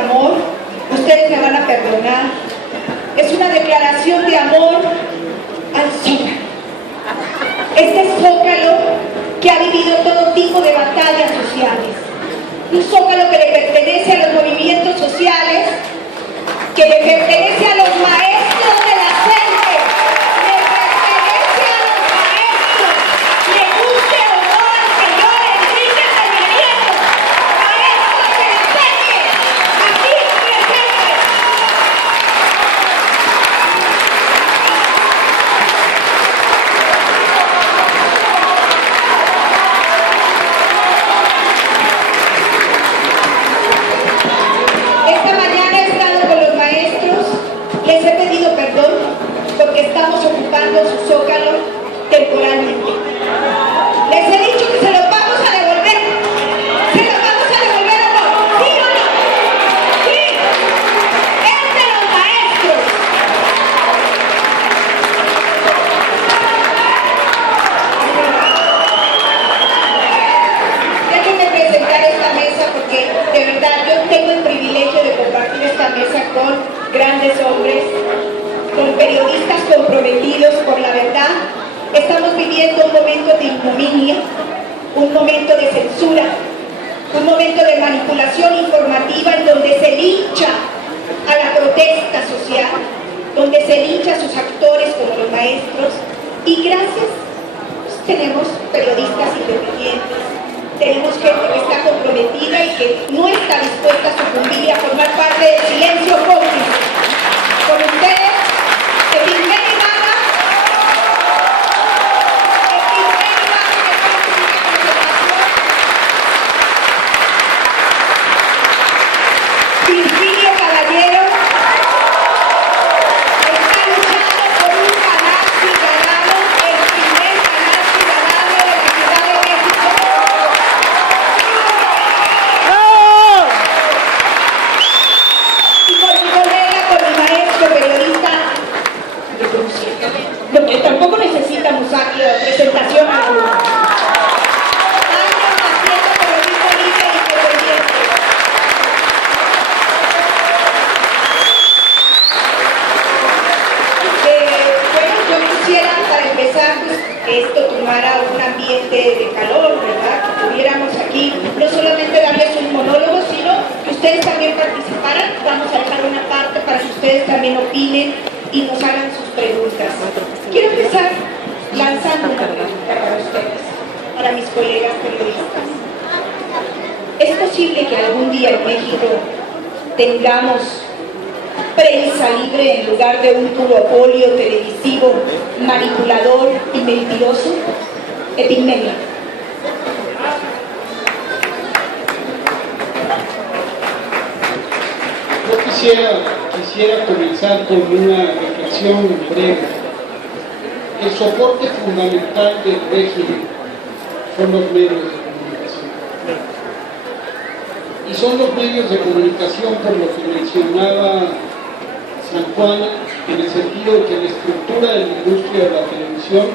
amor, ustedes me van a perdonar, es una declaración de amor al Zócalo. Este Zócalo que ha vivido todo tipo de batallas sociales. Un Zócalo que le pertenece a los movimientos sociales, que le pertenece a los maestros de la gente, le pertenece a los maestros, le guste o no al señor Enrique Peña Nieto, maestros que enseñen, aquí presentes. Esta mañana he estado con los maestros, les he pedido perdón porque estamos ocupando su Zócalo temporalmente. Les he dicho que se los vamos a devolver. ¿Se los vamos a devolver o no? ¿Sí o no? ¡Sí! ¡Es de los maestros! Déjenme presentar esta mesa porque de verdad yo tengo el privilegio de compartir esta mesa con grandes hombres, con periodistas comprometidos por la verdad. Estamos viviendo un momento de ignominia, un momento de censura, un momento de manipulación informativa en donde se lincha a la protesta social, donde se lincha a sus actores como los maestros, y gracias pues, tenemos periodistas independientes, tenemos gente que está comprometida y que no está dispuesta a sucumbir y a formar parte del silencio cómplice. Con ustedes, Epigmenio Ibarra, Virgilio Caballero, está luchando por un canal ciudadano, el primer canal ciudadano de la Ciudad de México. Y con mi colega, con mi maestro periodista de Rusia, lo que tampoco necesitamos aquí de presentación alguna. Años haciendo periodismo libre e independiente. Bueno, yo quisiera para empezar pues, que esto tomara un ambiente de calor, ¿verdad? Que tuviéramos aquí no solamente darles un monólogo, sino que ustedes también participaran. Vamos a dejar una parte para que ustedes también opinen y nos hagan sus preguntas. Quiero empezar lanzando una pregunta para ustedes, para mis colegas periodistas. ¿Es posible que algún día en México tengamos prensa libre en lugar de un duopolio televisivo manipulador y mentiroso? Epigmenio. Yo quisiera comenzar con una reflexión breve. El soporte fundamental del régimen son los medios de comunicación. Y son los medios de comunicación, por lo que mencionaba San Juan, en el sentido de que la estructura de la industria de la televisión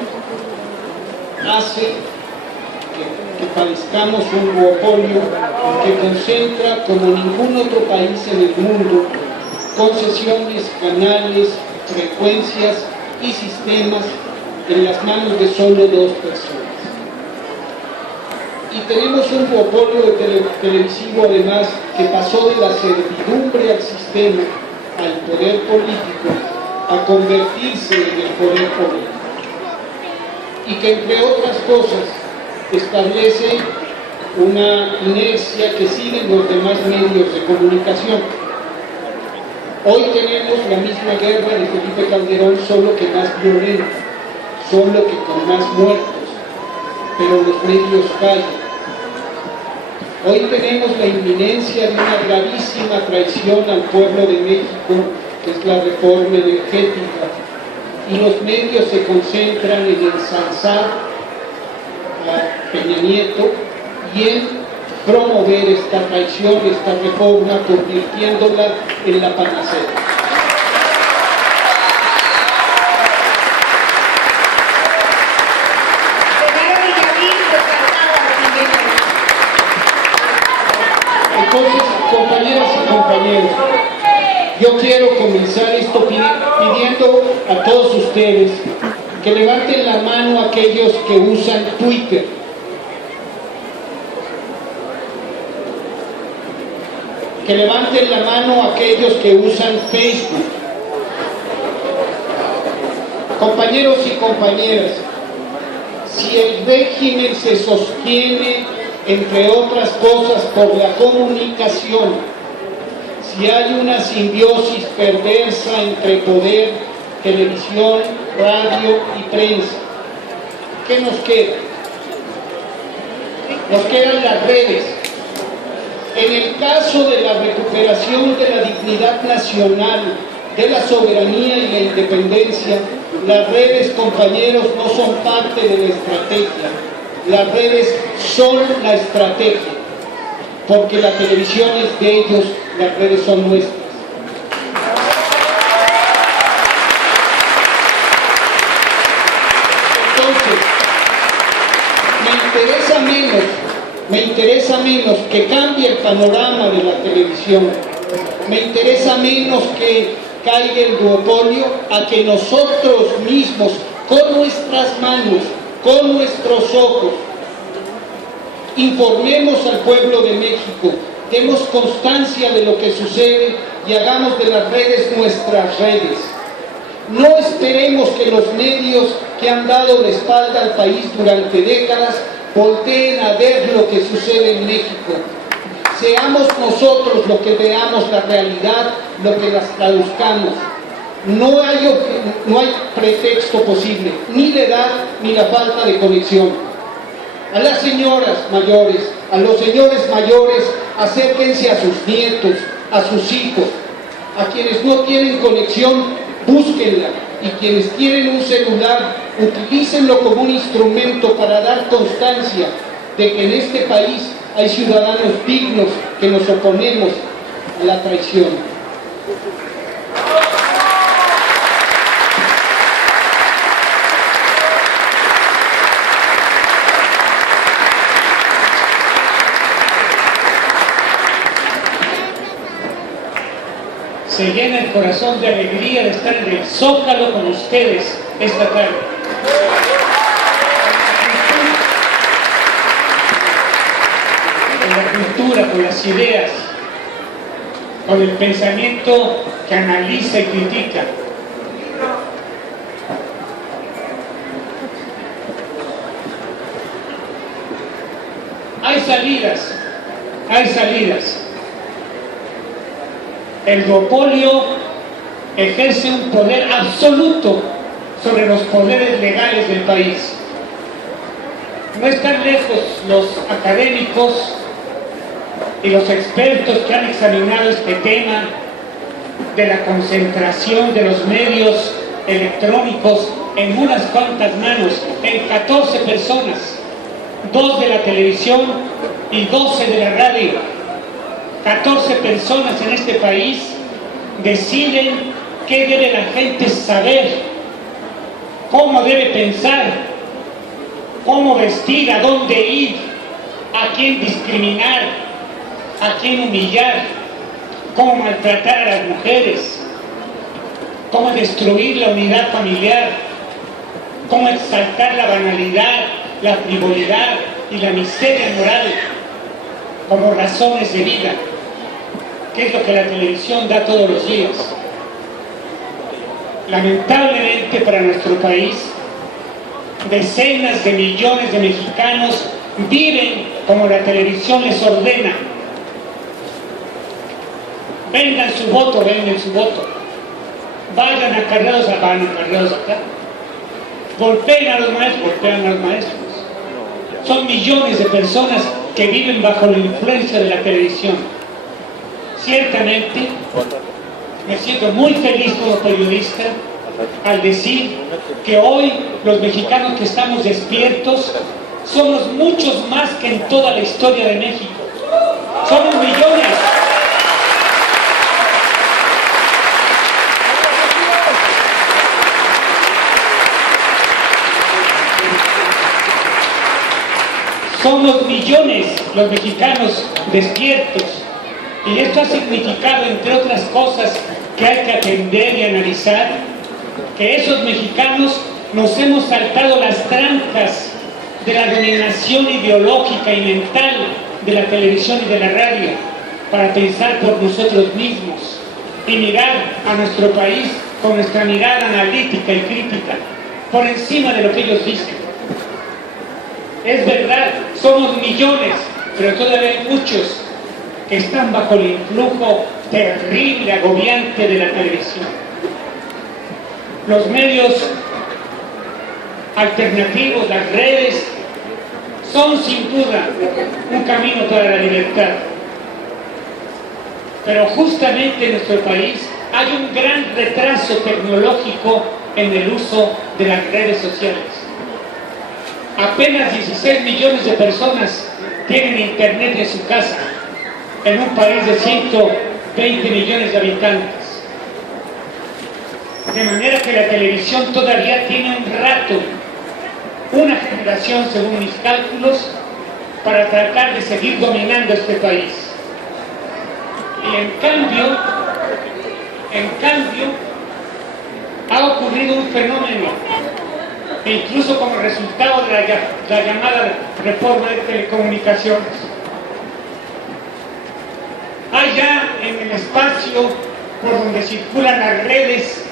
hace que padezcamos un duopolio que concentra, como ningún otro país en el mundo, concesiones, canales, frecuencias y sistemas en las manos de solo dos personas. Y tenemos un duopolio televisivo además que pasó de la servidumbre al sistema, al poder político, a convertirse en el poder político. Y que entre otras cosas establece una inercia que siguen los demás medios de comunicación. Hoy tenemos la misma guerra de Felipe Calderón, solo que más violenta, solo que con más muertos, pero los medios callan. Hoy tenemos la inminencia de una gravísima traición al pueblo de México, que es la reforma energética, y los medios se concentran en ensalzar a Peña Nieto y en promover esta traición, esta reforma, convirtiéndola en la panacea. Entonces, compañeras y compañeros, Yo quiero comenzar esto pidiendo a todos ustedes que levanten la mano aquellos que usan Twitter. Que levanten la mano aquellos que usan Facebook. Compañeros y compañeras, si el régimen se sostiene, entre otras cosas, por la comunicación, si hay una simbiosis perversa entre poder, televisión, radio y prensa, ¿qué nos queda? Nos quedan las redes. En el caso de la recuperación de la dignidad nacional, de la soberanía y la independencia, las redes, compañeros, no son parte de la estrategia. Las redes son la estrategia, porque la televisión es de ellos, las redes son nuestras. Entonces, me interesa menos que cambie el panorama de la televisión, me interesa menos que caiga el duopolio, a que nosotros mismos, con nuestras manos, con nuestros ojos, informemos al pueblo de México, demos constancia de lo que sucede y hagamos de las redes nuestras redes. No esperemos que los medios que han dado la espalda al país durante décadas volteen a ver lo que sucede en México. Seamos nosotros los que veamos la realidad, lo que las traduzcamos. No hay pretexto posible, ni la edad ni la falta de conexión. A las señoras mayores, a los señores mayores, acérquense a sus nietos, a sus hijos. A quienes no tienen conexión, búsquenla. Y quienes tienen un celular, utilícenlo como un instrumento para dar constancia de que en este país hay ciudadanos dignos que nos oponemos a la traición. Se llena el corazón de alegría de estar en el Zócalo con ustedes esta tarde. Con la cultura, con las ideas, con el pensamiento que analiza y critica. Hay salidas, hay salidas. El duopolio ejerce un poder absoluto sobre los poderes legales del país. No están lejos los académicos y los expertos que han examinado este tema de la concentración de los medios electrónicos en unas cuantas manos, en 14 personas, 2 de la televisión y 12 de la radio. 14 personas en este país deciden qué debe la gente saber, cómo debe pensar, cómo vestir, a dónde ir, a quién discriminar, a quién humillar, cómo maltratar a las mujeres, cómo destruir la unidad familiar, cómo exaltar la banalidad, la frivolidad y la miseria moral como razones de vida, que es lo que la televisión da todos los días. Lamentablemente para nuestro país, decenas de millones de mexicanos viven como la televisión les ordena. Vendan su voto, venden su voto. Vayan acarreados acá, van acarreados acá. Golpeen a los maestros, golpean a los maestros. Son millones de personas que viven bajo la influencia de la televisión. Ciertamente, me siento muy feliz como periodista al decir que hoy los mexicanos que estamos despiertos somos muchos más que en toda la historia de México. Somos millones. Somos millones los mexicanos despiertos. Y esto ha significado, entre otras cosas, que hay que atender y analizar, que esos mexicanos nos hemos saltado las trancas de la dominación ideológica y mental de la televisión y de la radio para pensar por nosotros mismos y mirar a nuestro país con nuestra mirada analítica y crítica por encima de lo que ellos dicen. Es verdad, somos millones, pero todavía hay muchos que están bajo el influjo terrible, agobiante de la televisión. Los medios alternativos, las redes, son sin duda un camino para la libertad. Pero justamente en nuestro país hay un gran retraso tecnológico en el uso de las redes sociales. Apenas 16 millones de personas tienen internet en su casa, en un país de 120 millones de habitantes. De manera que la televisión todavía tiene un rato, una generación según mis cálculos, para tratar de seguir dominando este país. Y en cambio, ha ocurrido un fenómeno, e incluso como resultado de la llamada reforma de telecomunicaciones. Allá en el espacio por donde circulan las redes,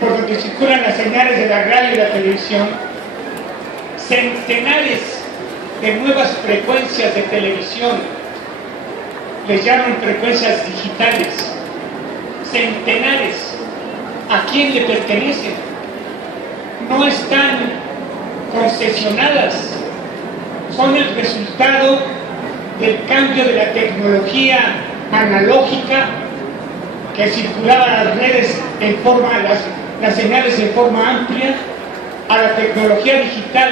por donde circulan las señales de la radio y la televisión, centenares de nuevas frecuencias de televisión, les llaman frecuencias digitales, centenares. ¿A quién le pertenecen? No están concesionadas, son el resultado del cambio de la tecnología analógica que circulaba las redes en forma, las señales en forma amplia, a la tecnología digital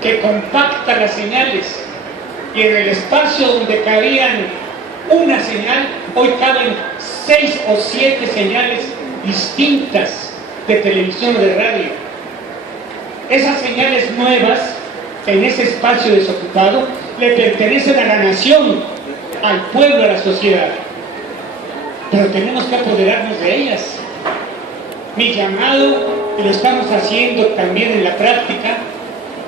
que compacta las señales, y en el espacio donde cabían una señal, hoy caben 6 o 7 señales distintas de televisión o de radio. Esas señales nuevas, en ese espacio desocupado, le pertenecen a la nación, al pueblo, a la sociedad. Pero tenemos que apoderarnos de ellas. Mi llamado, y lo estamos haciendo también en la práctica,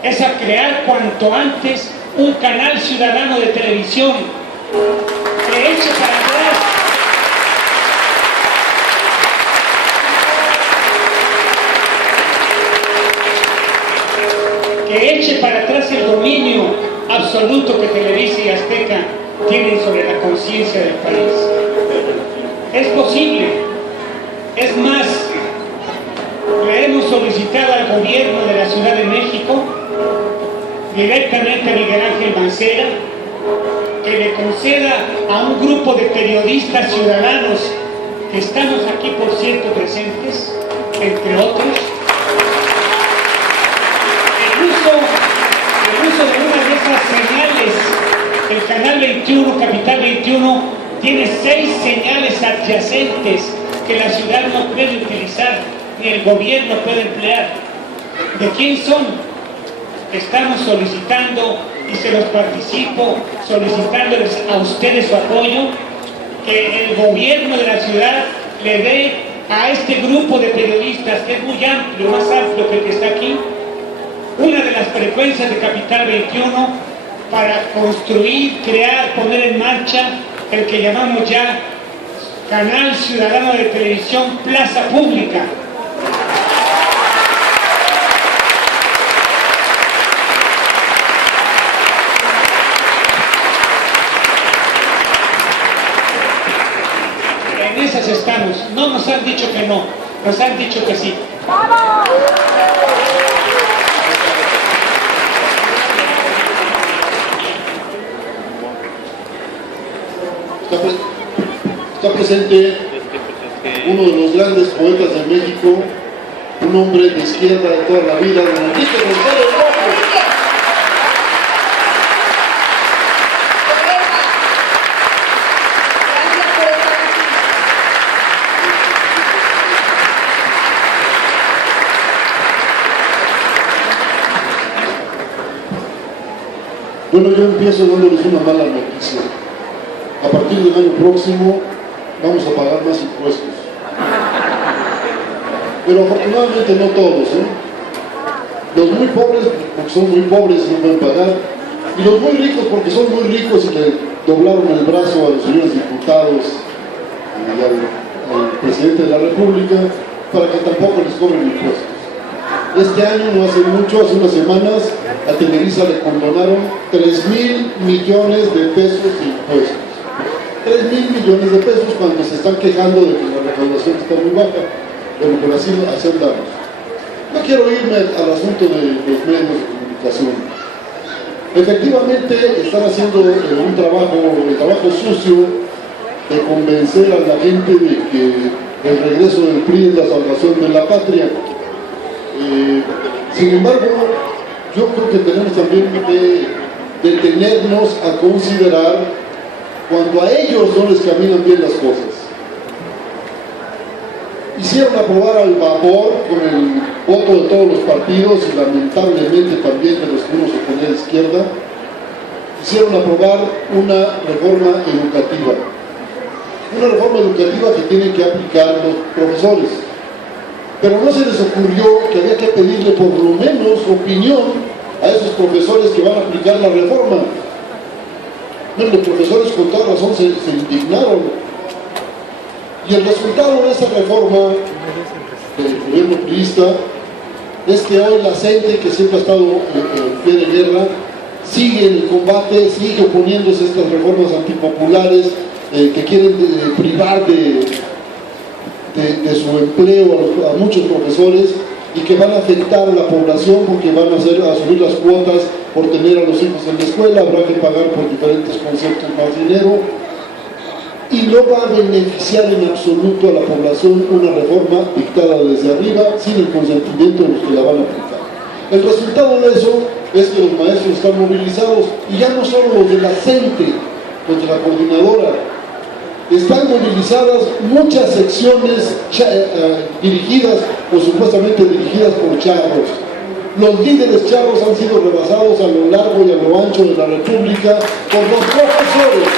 es a crear cuanto antes un canal ciudadano de televisión que eche para atrás el dominio absoluto que Televisa y Azteca tienen sobre la conciencia del país. Es posible. Es más, le hemos solicitado al gobierno de la Ciudad de México, directamente a Miguel Ángel Mancera, que le conceda a un grupo de periodistas ciudadanos que estamos aquí, por cierto, presentes, entre otros, el uso de una de esas señales. El canal 21, Capital 21, tiene 6 señales adyacentes que la ciudad no puede utilizar, ni el gobierno puede emplear. ¿De quién son? Estamos solicitando, y se los participo, solicitándoles a ustedes su apoyo, que el gobierno de la ciudad le dé a este grupo de periodistas, que es muy amplio, más amplio que el que está aquí, una de las frecuencias de Capital 21 para construir, crear, poner en marcha el que llamamos ya Canal Ciudadano de Televisión Plaza Pública. En esas estamos. No nos han dicho que no, nos han dicho que sí. Está presente uno de los grandes poetas de México, un hombre de izquierda de toda la vida, don Enrique González López. Bueno, yo empiezo dándoles una mala noticia. A partir del año próximo vamos a pagar más impuestos. Pero afortunadamente no todos, ¿eh? Los muy pobres, porque son muy pobres y no pueden pagar, y los muy ricos, porque son muy ricos y le doblaron el brazo a los señores diputados y al presidente de la República para que tampoco les cobren impuestos. Este año, no hace mucho, hace unas semanas, a Televisa le condonaron 3,000 millones de pesos de impuestos. 3,000 millones de pesos cuando se están quejando de que la recaudación está muy baja. Bueno, pero así andamos. No quiero irme al asunto de los medios de comunicación. Efectivamente, están haciendo un trabajo sucio de convencer a la gente de que el regreso del PRI es la salvación de la patria. Sin embargo, yo creo que tenemos también que detenernos a considerar cuando a ellos no les caminan bien las cosas. Hicieron aprobar al vapor con el voto de todos los partidos y lamentablemente también de los que uno se ponía de izquierda. Hicieron aprobar una reforma educativa. Una reforma educativa que tienen que aplicar los profesores. Pero no se les ocurrió que había que pedirle por lo menos opinión a esos profesores que van a aplicar la reforma. Bueno, los profesores con toda razón se indignaron. Y el resultado de esa reforma del gobierno priista es que hoy la CENTE, que siempre ha estado en pie de guerra, sigue en el combate, sigue oponiéndose a estas reformas antipopulares que quieren privar de su empleo a muchos profesores y que van a afectar a la población porque van a subir las cuotas por tener a los hijos en la escuela, habrá que pagar por diferentes conceptos más dinero y no va a beneficiar en absoluto a la población una reforma dictada desde arriba sin el consentimiento de los que la van a aplicar. El resultado de eso es que los maestros están movilizados y ya no solo los de la CENTE, los de la coordinadora, están movilizadas muchas secciones dirigidas o supuestamente dirigidas por charros. Los líderes charros han sido rebasados a lo largo y a lo ancho de la República por los profesores.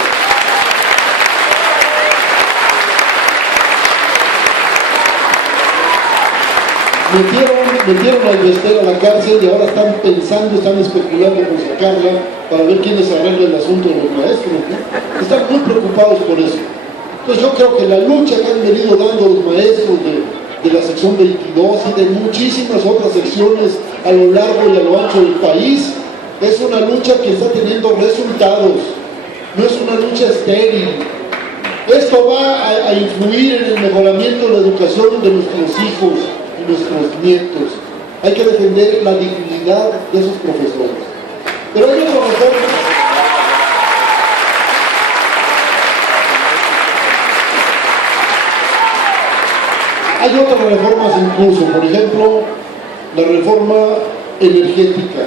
Metieron a Ivester a la cárcel y ahora están pensando, están especulando por sacarla para ver quiénes arreglan el asunto de los maestros, ¿no? Están muy preocupados por eso. Entonces yo creo que la lucha que han venido dando los maestros de la sección 22 y de muchísimas otras secciones a lo largo y a lo ancho del país es una lucha que está teniendo resultados, no es una lucha estéril. Esto va a influir en el mejoramiento de la educación de nuestros hijos y nuestros nietos. Hay que defender la dignidad de esos profesores. Pero hay otra reforma. Hay otras reformas incluso, por ejemplo, la reforma energética.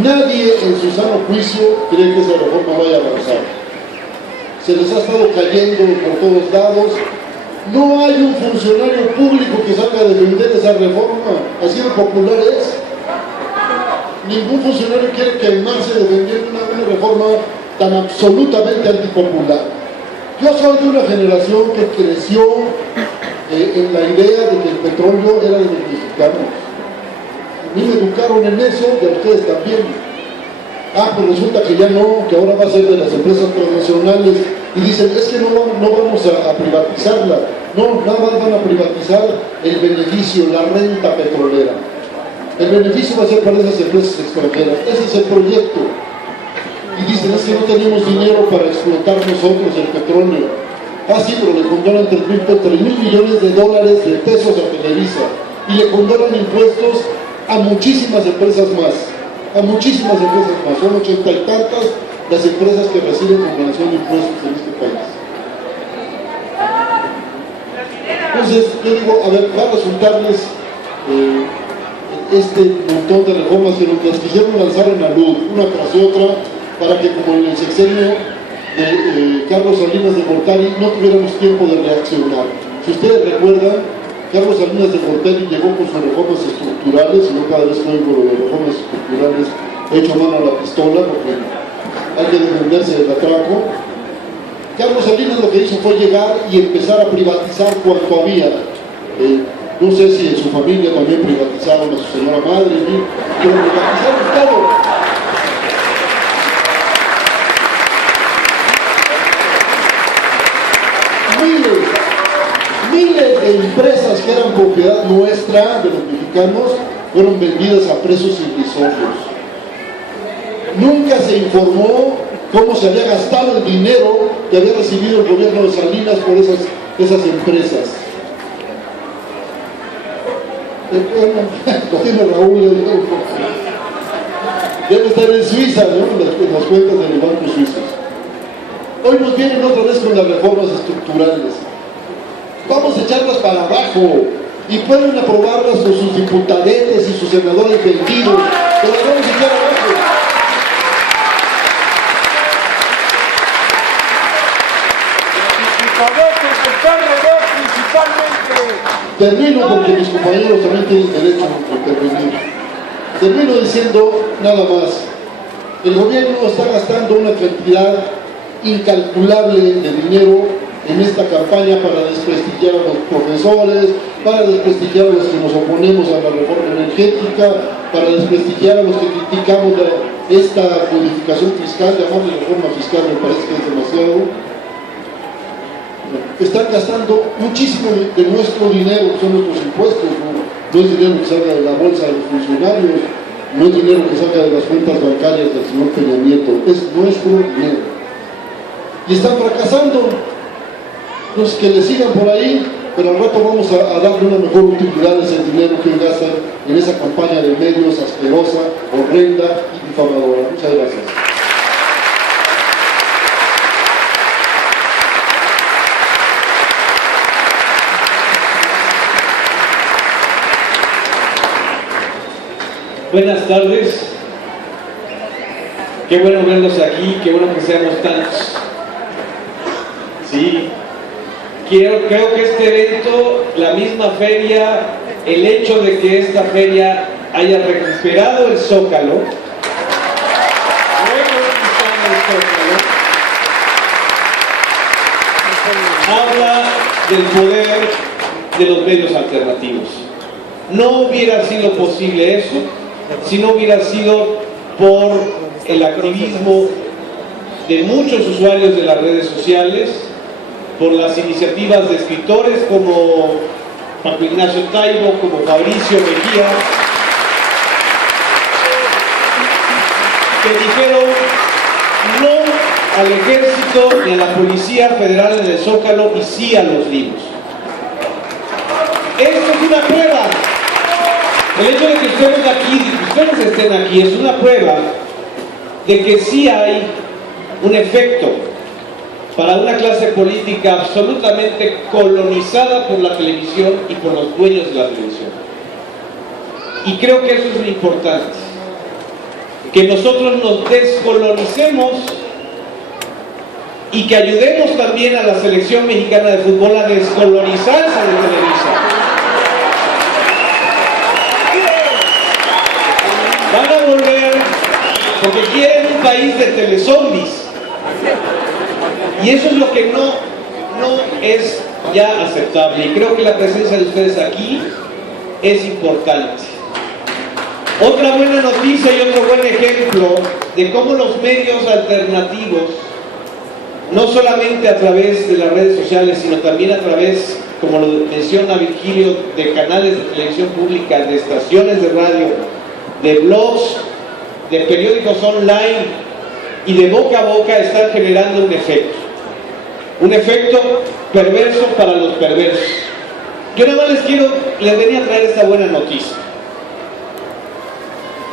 Nadie en su sano juicio cree que esa reforma vaya a avanzar. Se les ha estado cayendo por todos lados. No hay un funcionario público que salga a defender esa reforma. Así de popular es. Ningún funcionario quiere quemarse defendiendo una reforma tan absolutamente antipopular. Yo soy de una generación que creció en la idea de que el petróleo era de los mexicanos. A mí me educaron en eso y a ustedes también. Pues resulta que ya no, que ahora va a ser de las empresas transnacionales. Y dicen, es que no vamos a privatizarla. No, nada más van a privatizar el beneficio, la renta petrolera. El beneficio va a ser para esas empresas extranjeras. Ese es el proyecto. Y dicen, es que no tenemos dinero para explotar nosotros el petróleo. Sí, pero le condonan 3,000 millones de dólares de pesos a Televisa. Y le condonan impuestos a muchísimas empresas más. Son 80 y tantas las empresas que reciben condonación de impuestos en este país. Entonces, yo digo, a ver, va a resultarles este montón de reformas que nos quisieron lanzar en la luz, una tras otra, para que como en el sexenio de Carlos Salinas de Gortari no tuviéramos tiempo de reaccionar. Si ustedes recuerdan, Carlos Salinas de Gortari llegó con sus reformas estructurales, y yo cada vez que oigo lo de reformas estructurales echo mano a la pistola porque hay que defenderse del atraco. Carlos Salinas lo que hizo fue llegar y empezar a privatizar cuanto había. No sé si en su familia también privatizaron a su señora madre, pero privatizaron todo. Miles de empresas que eran propiedad nuestra, de los mexicanos, fueron vendidas a precios irrisorios. Nunca se informó cómo se había gastado el dinero que había recibido el gobierno de Salinas por esas empresas. Lo tiene Raúl, debe estar en Suiza, ¿no? En las cuentas de los bancos suizos. Hoy nos vienen otra vez con las reformas estructurales. Vamos a echarlas para abajo y pueden aprobarlas con sus diputadetes y sus senadores vendidos, pero las vamos a echar abajo. Termino porque mis compañeros también tienen derecho a intervenir. Termino diciendo nada más. El gobierno está gastando una cantidad incalculable de dinero en esta campaña para desprestigiar a los profesores, para desprestigiar a los que nos oponemos a la reforma energética, para desprestigiar a los que criticamos esta codificación fiscal, llamarle reforma fiscal me parece que es demasiado. Están gastando muchísimo de nuestro dinero, son nuestros impuestos, no es dinero que salga de la bolsa de los funcionarios, no es dinero que salga de las cuentas bancarias del señor Peña Nieto, es nuestro dinero. Y están fracasando. Entonces que le sigan por ahí, pero al rato vamos a darle una mejor utilidad a ese dinero que gastan en esa campaña de medios asquerosa, horrenda y difamadora. Muchas gracias. Buenas tardes, qué bueno verlos aquí, qué bueno que seamos tantos. Sí, creo que este evento, la misma feria, el hecho de que esta feria haya recuperado el Zócalo, habla del poder de los medios alternativos. No hubiera sido posible eso si no hubiera sido por el activismo de muchos usuarios de las redes sociales, por las iniciativas de escritores como Paco Ignacio Taibo, como Fabricio Mejía, que dijeron no al ejército ni a la Policía Federal en el Zócalo y sí a los libros. Esto es una prueba. El hecho de que ustedes estén aquí es una prueba de que sí hay un efecto para una clase política absolutamente colonizada por la televisión y por los dueños de la televisión. Y creo que eso es lo importante, que nosotros nos descolonicemos y que ayudemos también a la selección mexicana de fútbol a descolonizarse de Televisa. Van a volver porque quieren un país de telezombies. Y eso es lo que no es ya aceptable. Y creo que la presencia de ustedes aquí es importante. Otra buena noticia y otro buen ejemplo de cómo los medios alternativos, no solamente a través de las redes sociales, sino también a través, como lo menciona Virgilio, de canales de televisión pública, de estaciones de radio, de blogs, de periódicos online y de boca a boca, están generando un efecto. Un efecto perverso para los perversos. Yo nada más les venía a traer esta buena noticia.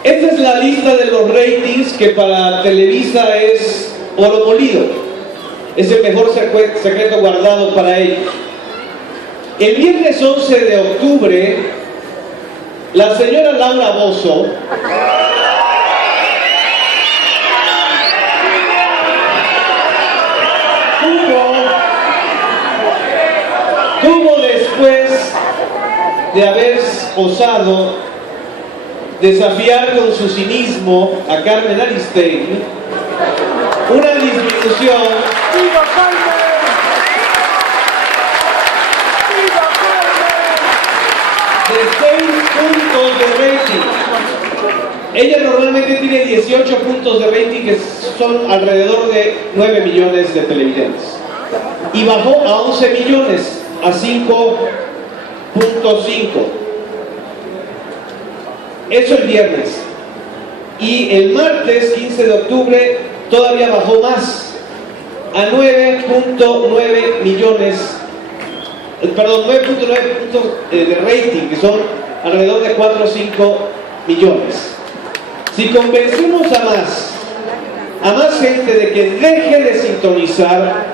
Esta es la lista de los ratings que para Televisa es oro molido. Es el mejor secreto guardado para ellos. El viernes 11 de octubre, la señora Laura Bozzo tuvo después de haber osado desafiar con su cinismo a Carmen Aristegui una disminución puntos de rating. Ella normalmente tiene 18 puntos de rating, que son alrededor de 9 millones de televidentes. Y bajó a 11 millones, a 5.5. Eso el viernes. Y el martes 15 de octubre todavía bajó más, a 9.9 millones, perdón, 9.9 puntos de rating, que son alrededor de 4 o 5 millones. Si convencemos a más gente de que deje de sintonizar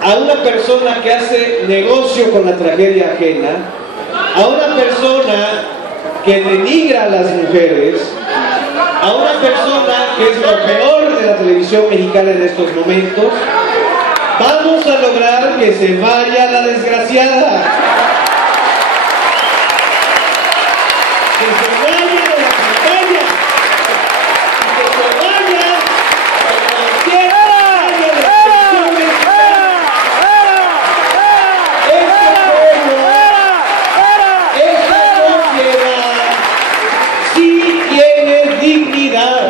a una persona que hace negocio con la tragedia ajena, a una persona que denigra a las mujeres, a una persona que es lo peor de la televisión mexicana en estos momentos, vamos a lograr que se vaya la desgraciada. Que se vaya de la pantalla. Que se vaya de cualquier área de la televisión mexicana. Esta sociedad sí tiene dignidad.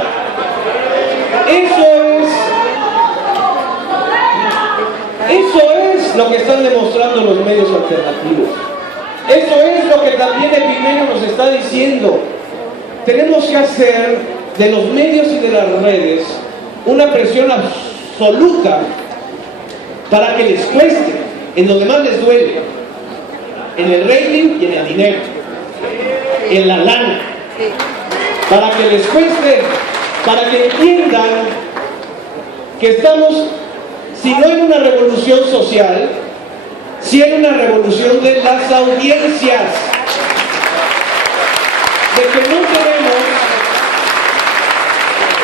Eso es lo que están demostrando los medios alternativos. Eso es lo que también Epigmenio nos está diciendo. Tenemos que hacer de los medios y de las redes una presión absoluta para que les cueste, en donde más les duele, en el rating y en el dinero, en la lana, para que les cueste, para que entiendan que estamos, si no en una revolución social, si en una revolución de las audiencias, de que no tenemos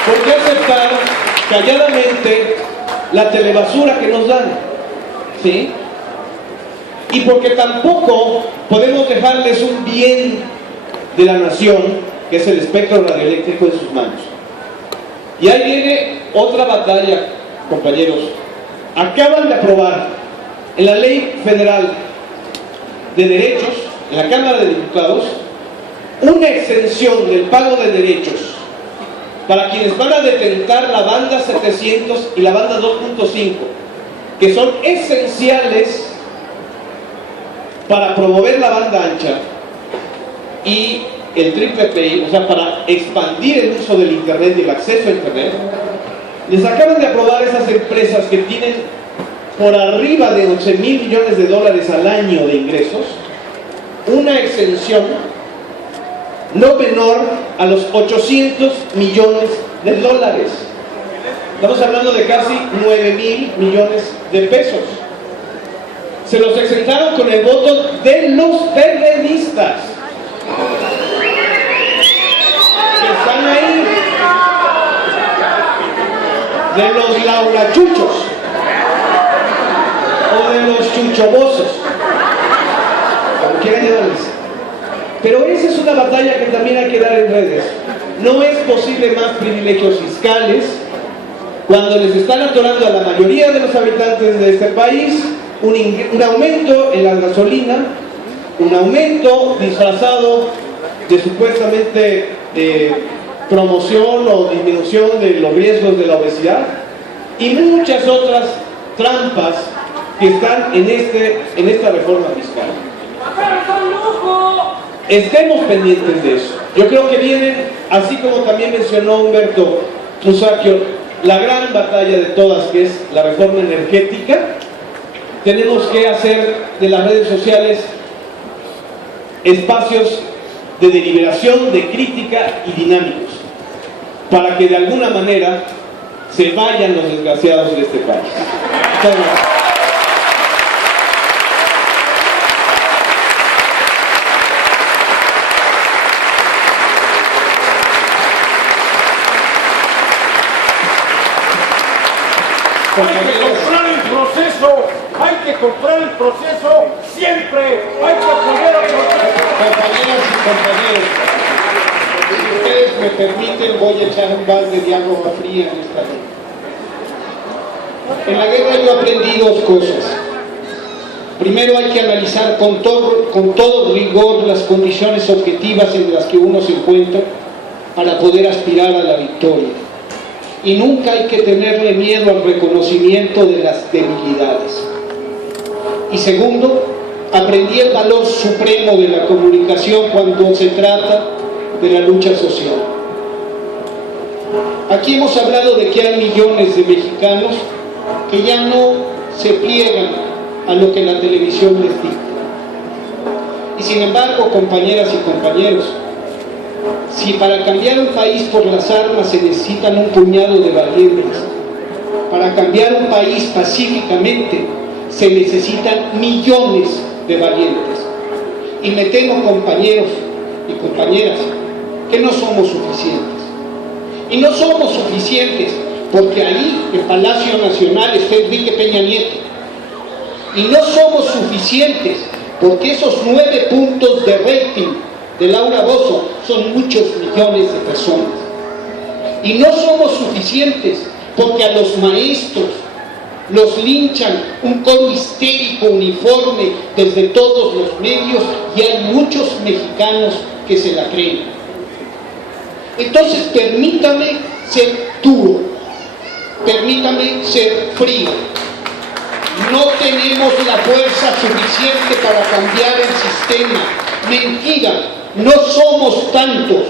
por qué aceptar calladamente la telebasura que nos dan, ¿sí? Y porque tampoco podemos dejarles un bien de la nación, que es el espectro radioeléctrico, en sus manos. Y ahí viene otra batalla, compañeros. Acaban de aprobar en la Ley Federal de Derechos, en la Cámara de Diputados, una exención del pago de derechos para quienes van a detentar la banda 700 y la banda 2.5, que son esenciales para promover la banda ancha y el triple PI, o sea, para expandir el uso del Internet y el acceso a Internet. Les acaban de aprobar esas empresas que tienen por arriba de 11,000 millones de dólares al año de ingresos, una exención no menor a los 800 millones de dólares. Estamos hablando de casi 9,000 millones de pesos. Se los exentaron con el voto de los perredistas, que están ahí, de los laurachuchos o de los chuchobosos, como quieran llamarles. Pero esa es una batalla que también hay que dar en redes. No es posible más privilegios fiscales cuando les están atorando a la mayoría de los habitantes de este país un aumento en la gasolina, un aumento disfrazado de supuestamente promoción o disminución de los riesgos de la obesidad, y muchas otras trampas que están en esta reforma fiscal. Estemos pendientes de eso. Yo creo que vienen, así como también mencionó Humberto Musacchio, la gran batalla de todas, que es la reforma energética. Tenemos que hacer de las redes sociales espacios de deliberación, de crítica y dinámicos, para que de alguna manera se vayan los desgraciados de este país. Muchas gracias. Hay que comprar el proceso siempre, hay que apoyar al proceso. Compañeras y compañeros, si ustedes me permiten, voy a echar un balde de agua fría en esta noche. En la guerra yo aprendí dos cosas. Primero hay que analizar con todo rigor las condiciones objetivas en las que uno se encuentra para poder aspirar a la victoria. Y nunca hay que tenerle miedo al reconocimiento de las debilidades. Y segundo, aprendí el valor supremo de la comunicación cuando se trata de la lucha social. Aquí hemos hablado de que hay millones de mexicanos que ya no se pliegan a lo que la televisión les dicta. Y sin embargo, compañeras y compañeros, si para cambiar un país por las armas se necesitan un puñado de valientes, para cambiar un país pacíficamente se necesitan millones de valientes. Y me temo, compañeros y compañeras, que no somos suficientes. Y no somos suficientes porque ahí, en Palacio Nacional, está Enrique Peña Nieto. Y no somos suficientes porque esos 9 puntos de rating de Laura Bozzo son muchos millones de personas. Y no somos suficientes porque a los maestros los linchan un coro histérico uniforme desde todos los medios y hay muchos mexicanos que se la creen. Entonces permítame ser duro, permítame ser frío. No tenemos la fuerza suficiente para cambiar el sistema. Mentira, no somos tantos.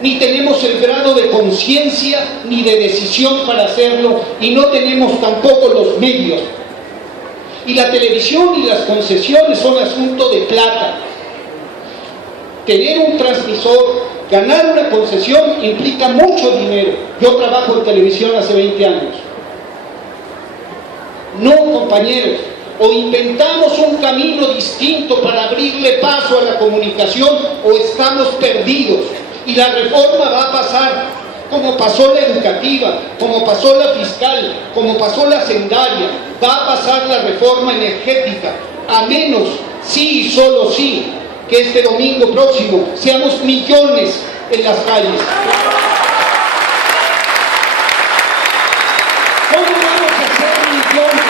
Ni tenemos el grado de conciencia ni de decisión para hacerlo y no tenemos tampoco los medios. Y la televisión y las concesiones son asunto de plata. Tener un transmisor, ganar una concesión implica mucho dinero. Yo trabajo en televisión hace 20 años. No, compañeros, o inventamos un camino distinto para abrirle paso a la comunicación o estamos perdidos. Y la reforma va a pasar como pasó la educativa, como pasó la fiscal, como pasó la hacendaria, va a pasar la reforma energética, a menos, sí y solo sí, que este domingo próximo seamos millones en las calles. ¿Cómo vamos a hacer millones?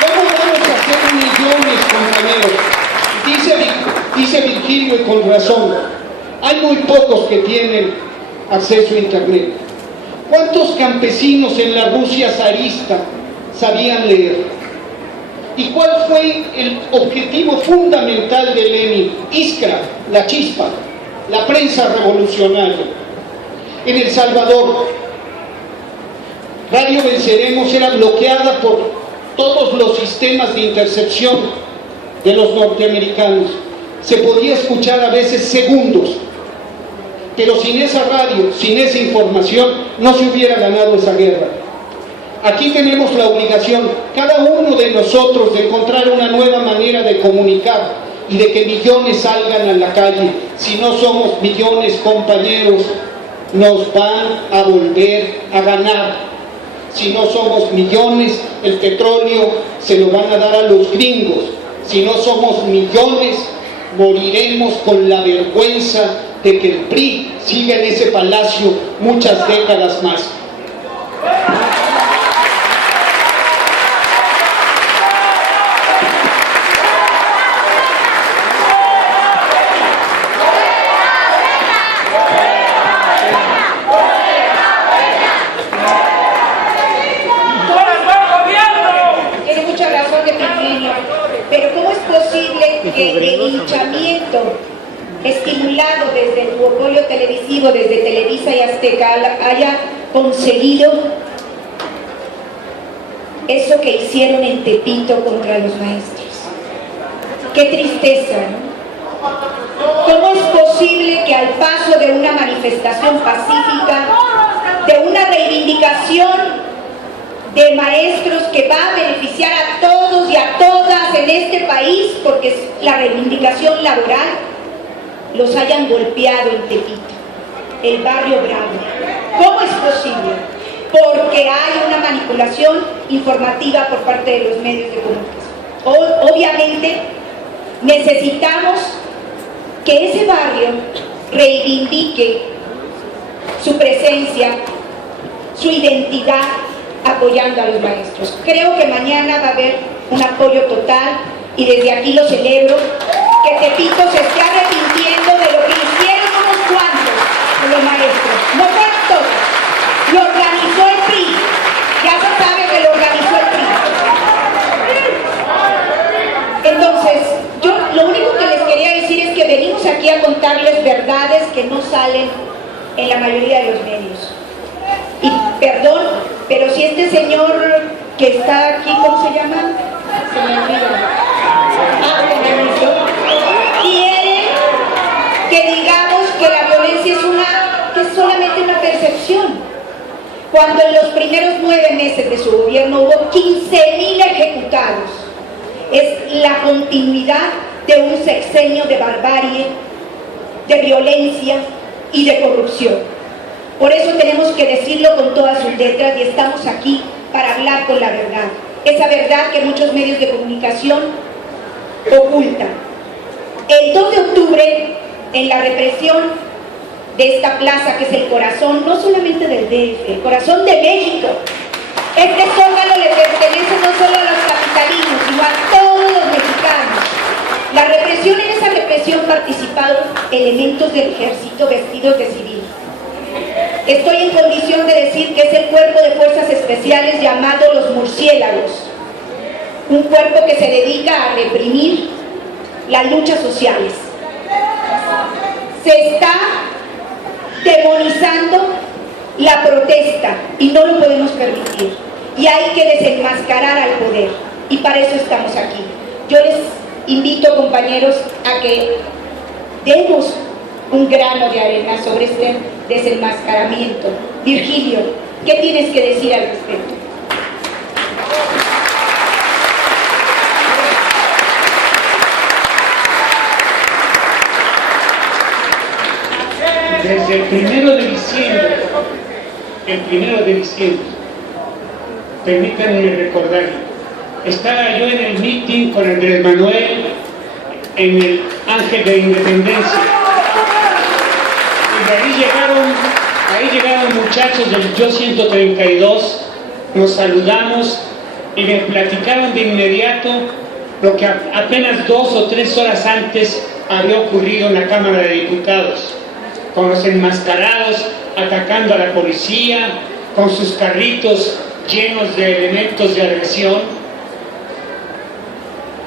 ¿Cómo vamos a hacer millones, compañeros? Dice Virgilio, y con razón, hay muy pocos que tienen acceso a internet. ¿Cuántos campesinos en la Rusia zarista sabían leer? ¿Y cuál fue el objetivo fundamental de Lenin? Iskra, la chispa, la prensa revolucionaria. En El Salvador, Radio Venceremos era bloqueada por todos los sistemas de intercepción de los norteamericanos. Se podía escuchar a veces segundos, pero sin esa radio, sin esa información, no se hubiera ganado esa guerra. Aquí tenemos la obligación, cada uno de nosotros, de encontrar una nueva manera de comunicar y de que millones salgan a la calle. Si no somos millones, compañeros, nos van a volver a ganar. Si no somos millones, el petróleo se lo van a dar a los gringos. Si no somos millones, moriremos con la vergüenza de que el PRI siga en ese palacio muchas décadas más. Tiene mucha razón, Epigmenio, pero ¿cómo es posible que el linchamiento estimulado desde el duopolio televisivo, desde Televisa y Azteca, haya conseguido eso que hicieron en Tepito contra los maestros? ¡Qué tristeza!, ¿no? ¿Cómo es posible que al paso de una manifestación pacífica, de una reivindicación de maestros que va a beneficiar a todos y a todas en este país, porque es la reivindicación laboral, los hayan golpeado en Tepito, el barrio Bravo? ¿Cómo es posible? Porque hay una manipulación informativa por parte de los medios de comunicación. Obviamente necesitamos que ese barrio reivindique su presencia, su identidad, apoyando a los maestros. Creo que mañana va a haber un apoyo total y desde aquí lo celebro, que Tepito se esté arrepintiendo de lo que hicieron unos cuantos de los maestros. No fueron todos, lo organizó el PRI, ya se sabe que lo organizó el PRI. Entonces, yo lo único que les quería decir es que venimos aquí a contarles verdades que no salen en la mayoría de los medios. Y perdón, pero si este señor que está aquí, ¿cómo se llama? Se me olvidó. Quiere que digamos que la violencia es solamente una percepción. Cuando en los primeros 9 meses de su gobierno hubo 15.000 ejecutados. Es la continuidad de un sexenio de barbarie, de violencia y de corrupción. Por eso tenemos que decirlo con todas sus letras y estamos aquí para hablar con la verdad. Esa verdad que muchos medios de comunicación ocultan. El 2 de octubre, en la represión de esta plaza, que es el corazón, no solamente del DF, el corazón de México. Este zócalo le pertenece no solo a los capitalinos, sino a todos los mexicanos. La represión, en esa represión participaron elementos del ejército vestidos de civil. Estoy en condición de decir que es el cuerpo de fuerzas especiales llamado los murciélagos, un cuerpo que se dedica a reprimir las luchas sociales. Se está demonizando la protesta y no lo podemos permitir. Y hay que desenmascarar al poder y para eso estamos aquí. Yo les invito, compañeros, a que demos un grano de arena sobre este desenmascaramiento. Virgilio, ¿qué tienes que decir al respecto? Desde el 1 de diciembre, permítanme recordar, estaba yo en el meeting con Andrés Manuel en el Ángel de Independencia. Y de ahí llegaron muchachos del Yo 132, nos saludamos y me platicaron de inmediato lo que apenas 2 o 3 horas antes había ocurrido en la Cámara de Diputados, con los enmascarados atacando a la policía, con sus carritos llenos de elementos de agresión.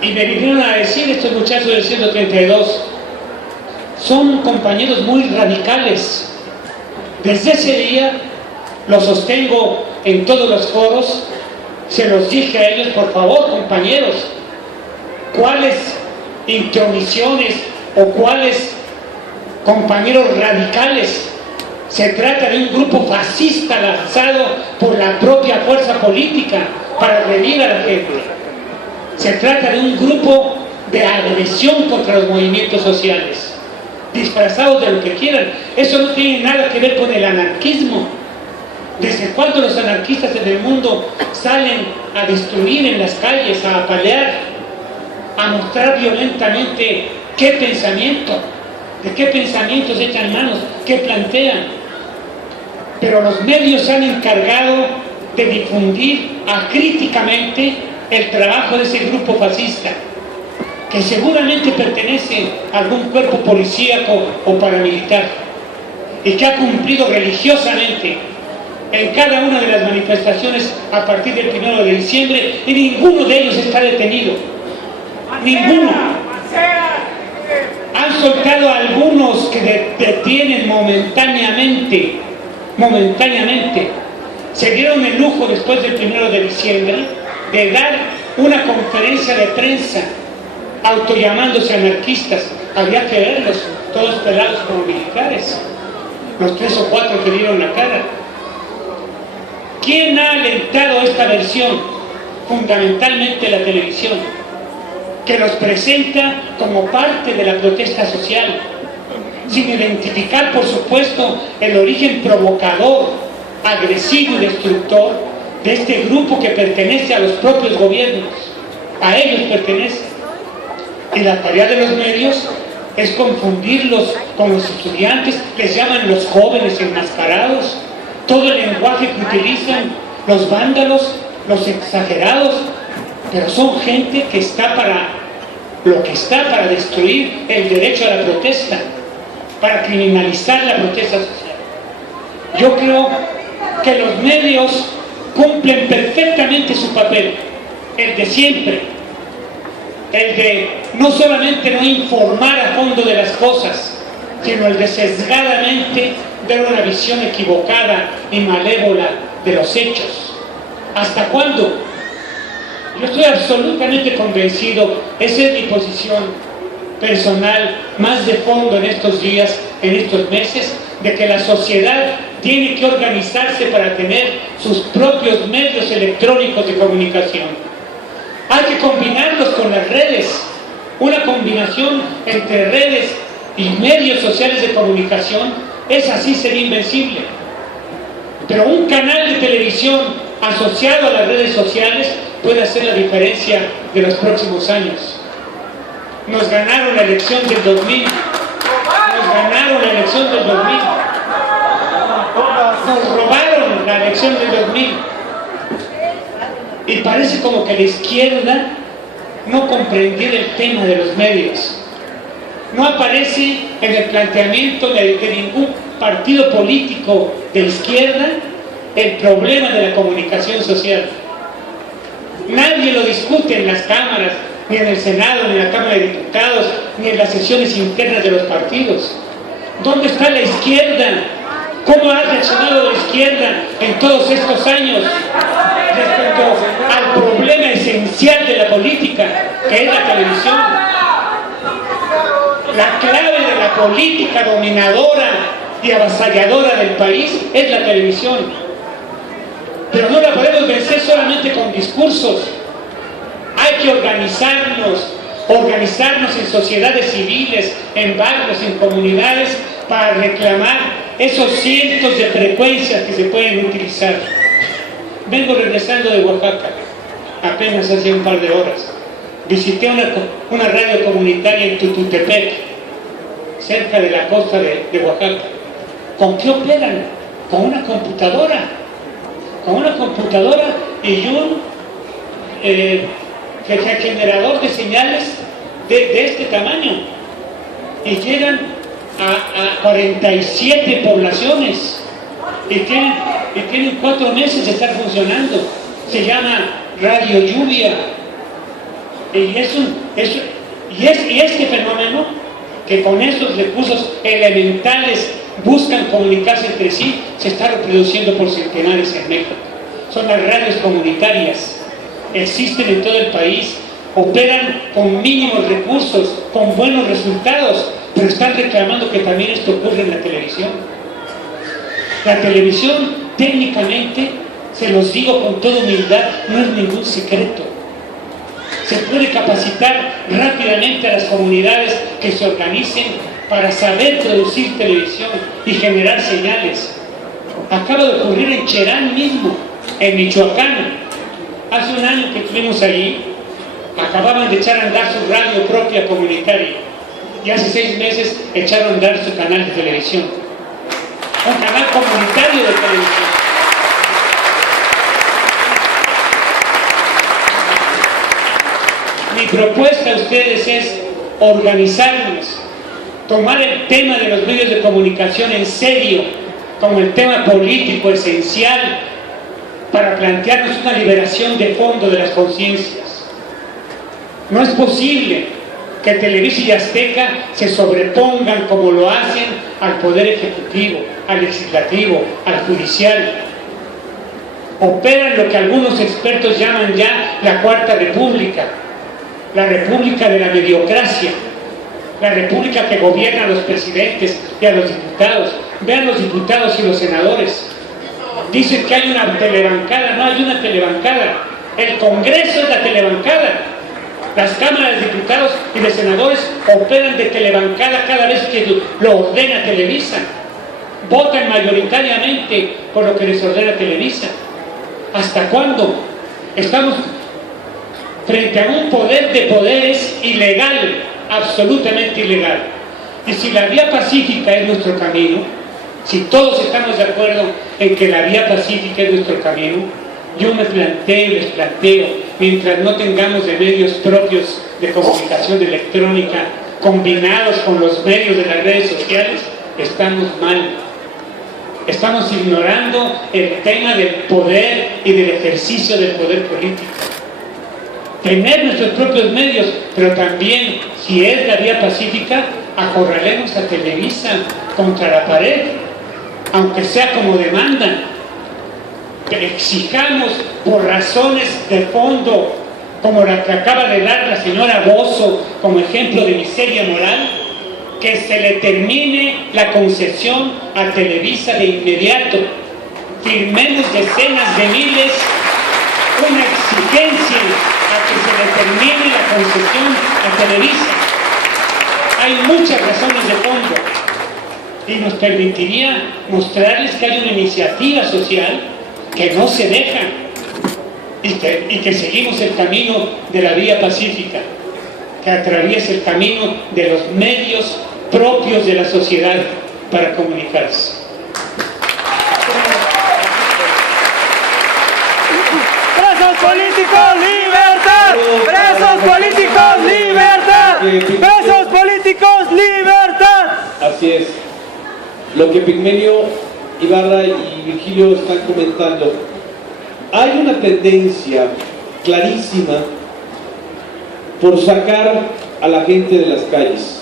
Y me vinieron a decir estos muchachos del 132, son compañeros muy radicales. Desde ese día lo sostengo en todos los foros, se los dije a ellos, por favor, compañeros, ¿cuáles intromisiones o cuáles compañeros radicales? Se trata de un grupo fascista lanzado por la propia fuerza política para agredir a la gente. Se trata de un grupo de agresión contra los movimientos sociales, disfrazados de lo que quieran. Eso no tiene nada que ver con el anarquismo. ¿Desde cuándo los anarquistas en el mundo salen a destruir en las calles, a apalear, a mostrar violentamente qué pensamiento? ¿De qué pensamientos echan manos? ¿Qué plantean? Pero los medios se han encargado de difundir acríticamente el trabajo de ese grupo fascista, que seguramente pertenece a algún cuerpo policíaco o paramilitar, y que ha cumplido religiosamente en cada una de las manifestaciones a partir del 1 de diciembre, y ninguno de ellos está detenido. Ninguno. Han soltado a algunos que detienen momentáneamente. Se dieron el lujo después del 1 de diciembre de dar una conferencia de prensa autollamándose anarquistas. Había que verlos, todos pelados como militares, los 3 o 4 que dieron la cara. ¿Quién ha alentado esta versión? Fundamentalmente la televisión, que los presenta como parte de la protesta social, sin identificar, por supuesto, el origen provocador, agresivo y destructor de este grupo que pertenece a los propios gobiernos. A ellos pertenece. Y la tarea de los medios es confundirlos con los estudiantes, les llaman los jóvenes enmascarados, todo el lenguaje que utilizan, los vándalos, los exagerados, pero son gente que está para destruir el derecho a la protesta, para criminalizar la protesta social. Yo creo que los medios cumplen perfectamente su papel, el de siempre, el de no solamente no informar a fondo de las cosas, sino el de sesgadamente dar una visión equivocada y malévola de los hechos. ¿Hasta cuándo? Yo estoy absolutamente convencido, esa es mi posición personal, más de fondo en estos días, en estos meses, de que la sociedad tiene que organizarse para tener sus propios medios electrónicos de comunicación. Hay que combinarlos con las redes. Una combinación entre redes y medios sociales de comunicación, esa sí sería invencible. Pero un canal de televisión asociado a las redes sociales puede hacer la diferencia de los próximos años. Nos ganaron la elección del 2000. Nos ganaron la elección del 2000. Nos robaron la elección del 2000. Y parece como que la izquierda no comprendiera el tema de los medios. No aparece en el planteamiento de ningún partido político de izquierda el problema de la comunicación social. Nadie lo discute en las cámaras, ni en el Senado, ni en la Cámara de Diputados, ni en las sesiones internas de los partidos. ¿Dónde está la izquierda? ¿Cómo ha reaccionado la izquierda en todos estos años respecto al problema esencial de la política, que es la televisión? La clave de la política dominadora y avasalladora del país es la televisión. Pero no la podemos vencer solamente con discursos. Hay que organizarnos en sociedades civiles, en barrios, en comunidades, para reclamar esos cientos de frecuencias que se pueden utilizar. Vengo regresando de Oaxaca, apenas hace un par de horas. Visité una radio comunitaria en Tututepec, cerca de la costa de Oaxaca. ¿Con qué operan? Con una computadora. Con una computadora y un generador de señales de este tamaño. Y llegan a 47 poblaciones. Y tienen 4 meses de estar funcionando. Se llama Radio Lluvia. Y este fenómeno, que con estos recursos elementales buscan comunicarse entre sí, se está reproduciendo por centenares en México. Son las radios comunitarias, existen en todo el país, operan con mínimos recursos, con buenos resultados, pero están reclamando que también esto ocurre en la televisión. La televisión, técnicamente, se los digo con toda humildad, no es ningún secreto. Se puede capacitar rápidamente a las comunidades que se organicen para saber producir televisión y generar señales. Acaba de ocurrir en Cherán mismo, en Michoacán. Hace un año que estuvimos allí, acababan de echar a andar su radio propia comunitaria y hace 6 meses echaron a andar su canal de televisión. Un canal comunitario de televisión. Mi propuesta a ustedes es organizarnos, tomar el tema de los medios de comunicación en serio, como el tema político esencial, para plantearnos una liberación de fondo de las conciencias. No es posible que Televisa y Azteca se sobrepongan como lo hacen al Poder Ejecutivo, al Legislativo, al Judicial. Operan lo que algunos expertos llaman ya la Cuarta República, la República de la mediocracia, la república que gobierna a los presidentes y a los diputados. Vean los diputados y los senadores. Dicen que hay una telebancada. No hay una telebancada. El Congreso es la telebancada. Las cámaras de diputados y de senadores operan de telebancada cada vez que lo ordena Televisa. Votan mayoritariamente por lo que les ordena Televisa. ¿Hasta cuándo? Estamos frente a un poder de poderes ilegal, absolutamente ilegal. Y si la vía pacífica es nuestro camino, si todos estamos de acuerdo en que la vía pacífica es nuestro camino, yo me planteo, les planteo mientras no tengamos de medios propios de comunicación electrónica combinados con los medios de las redes sociales, estamos mal. Estamos ignorando el tema del poder y del ejercicio del poder político. Tener nuestros propios medios, pero también, si es la vía pacífica, acorralemos a Televisa contra la pared, aunque sea como demandan. Exijamos por razones de fondo, como la que acaba de dar la señora Bozzo como ejemplo de miseria moral, que se le termine la concesión a Televisa de inmediato. Firmemos decenas de miles una exigencia a que se le termine la concesión a Televisa. Hay muchas razones de fondo y nos permitiría mostrarles que hay una iniciativa social que no se deja y que seguimos el camino de la vía pacífica, que atraviesa el camino de los medios propios de la sociedad para comunicarse. ¡Presos políticos, libertad! ¡Presos políticos, libertad! ¡Presos políticos, libertad! Así es. Lo que Pigmenio Ibarra y Virgilio están comentando, hay una tendencia clarísima por sacar a la gente de las calles,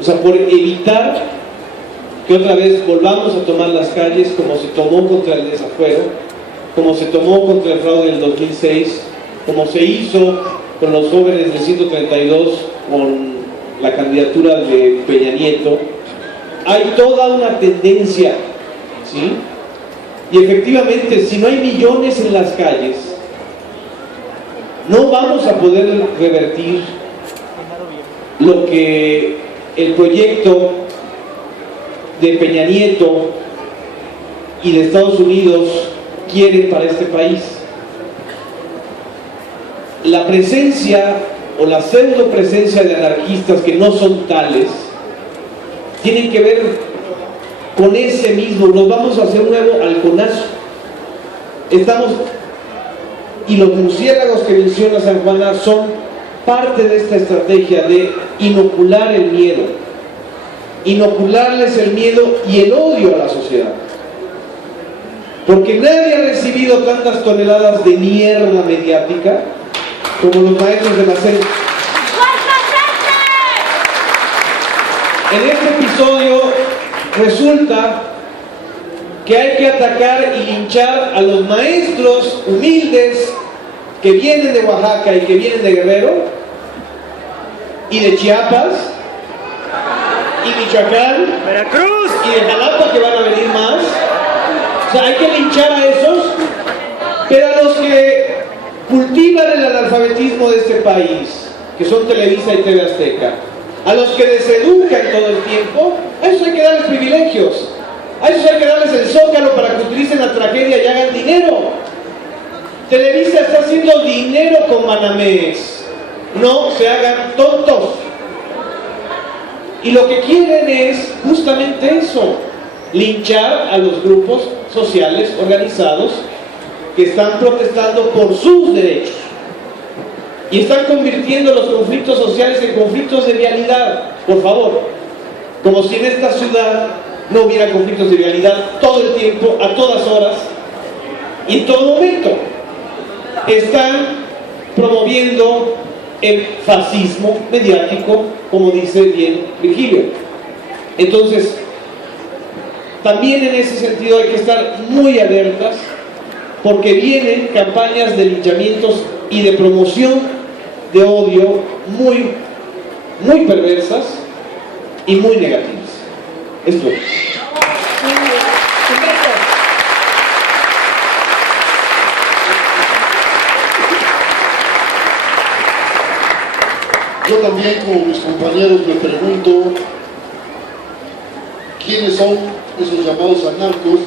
o sea, por evitar que otra vez volvamos a tomar las calles como se tomó contra el desafuero, como se tomó contra el fraude del 2006, como se hizo con los jóvenes del 132 con la candidatura de Peña Nieto. Hay toda una tendencia, ¿sí? Y efectivamente, si no hay millones en las calles, no vamos a poder revertir lo que el proyecto de Peña Nieto y de Estados Unidos quiere para este país. La presencia o la pseudo presencia de anarquistas que no son tales tienen que ver con ese mismo, nos vamos a hacer un nuevo halconazo. Y los murciélagos que menciona San Juana son parte de esta estrategia de inocular el miedo, inocularles el miedo y el odio a la sociedad, porque nadie ha recibido tantas toneladas de mierda mediática como los maestros de la SED. En este episodio resulta que hay que atacar y linchar a los maestros humildes que vienen de Oaxaca y que vienen de Guerrero y de Chiapas y Michoacán, Veracruz y de Jalapa, que van a venir más. O sea, hay que linchar a esos, pero a los que cultivan el analfabetismo de este país, que son Televisa y TV Azteca, a los que deseducan todo el tiempo, a esos hay que darles privilegios, a esos hay que darles el zócalo para que utilicen la tragedia y hagan dinero. Televisa está haciendo dinero con Banamex, no se hagan tontos. Y lo que quieren es justamente eso, linchar a los grupos sociales organizados que están protestando por sus derechos. Y están convirtiendo los conflictos sociales en conflictos de vialidad, por favor. Como si en esta ciudad no hubiera conflictos de vialidad todo el tiempo, a todas horas y en todo momento. Están promoviendo el fascismo mediático, como dice bien Virgilio. Entonces, también en ese sentido hay que estar muy alertas, porque vienen campañas de linchamientos y de promoción de odio muy, muy perversas y muy negativas. Esto es. Yo también, como mis compañeros, me pregunto quiénes son esos llamados anarcos,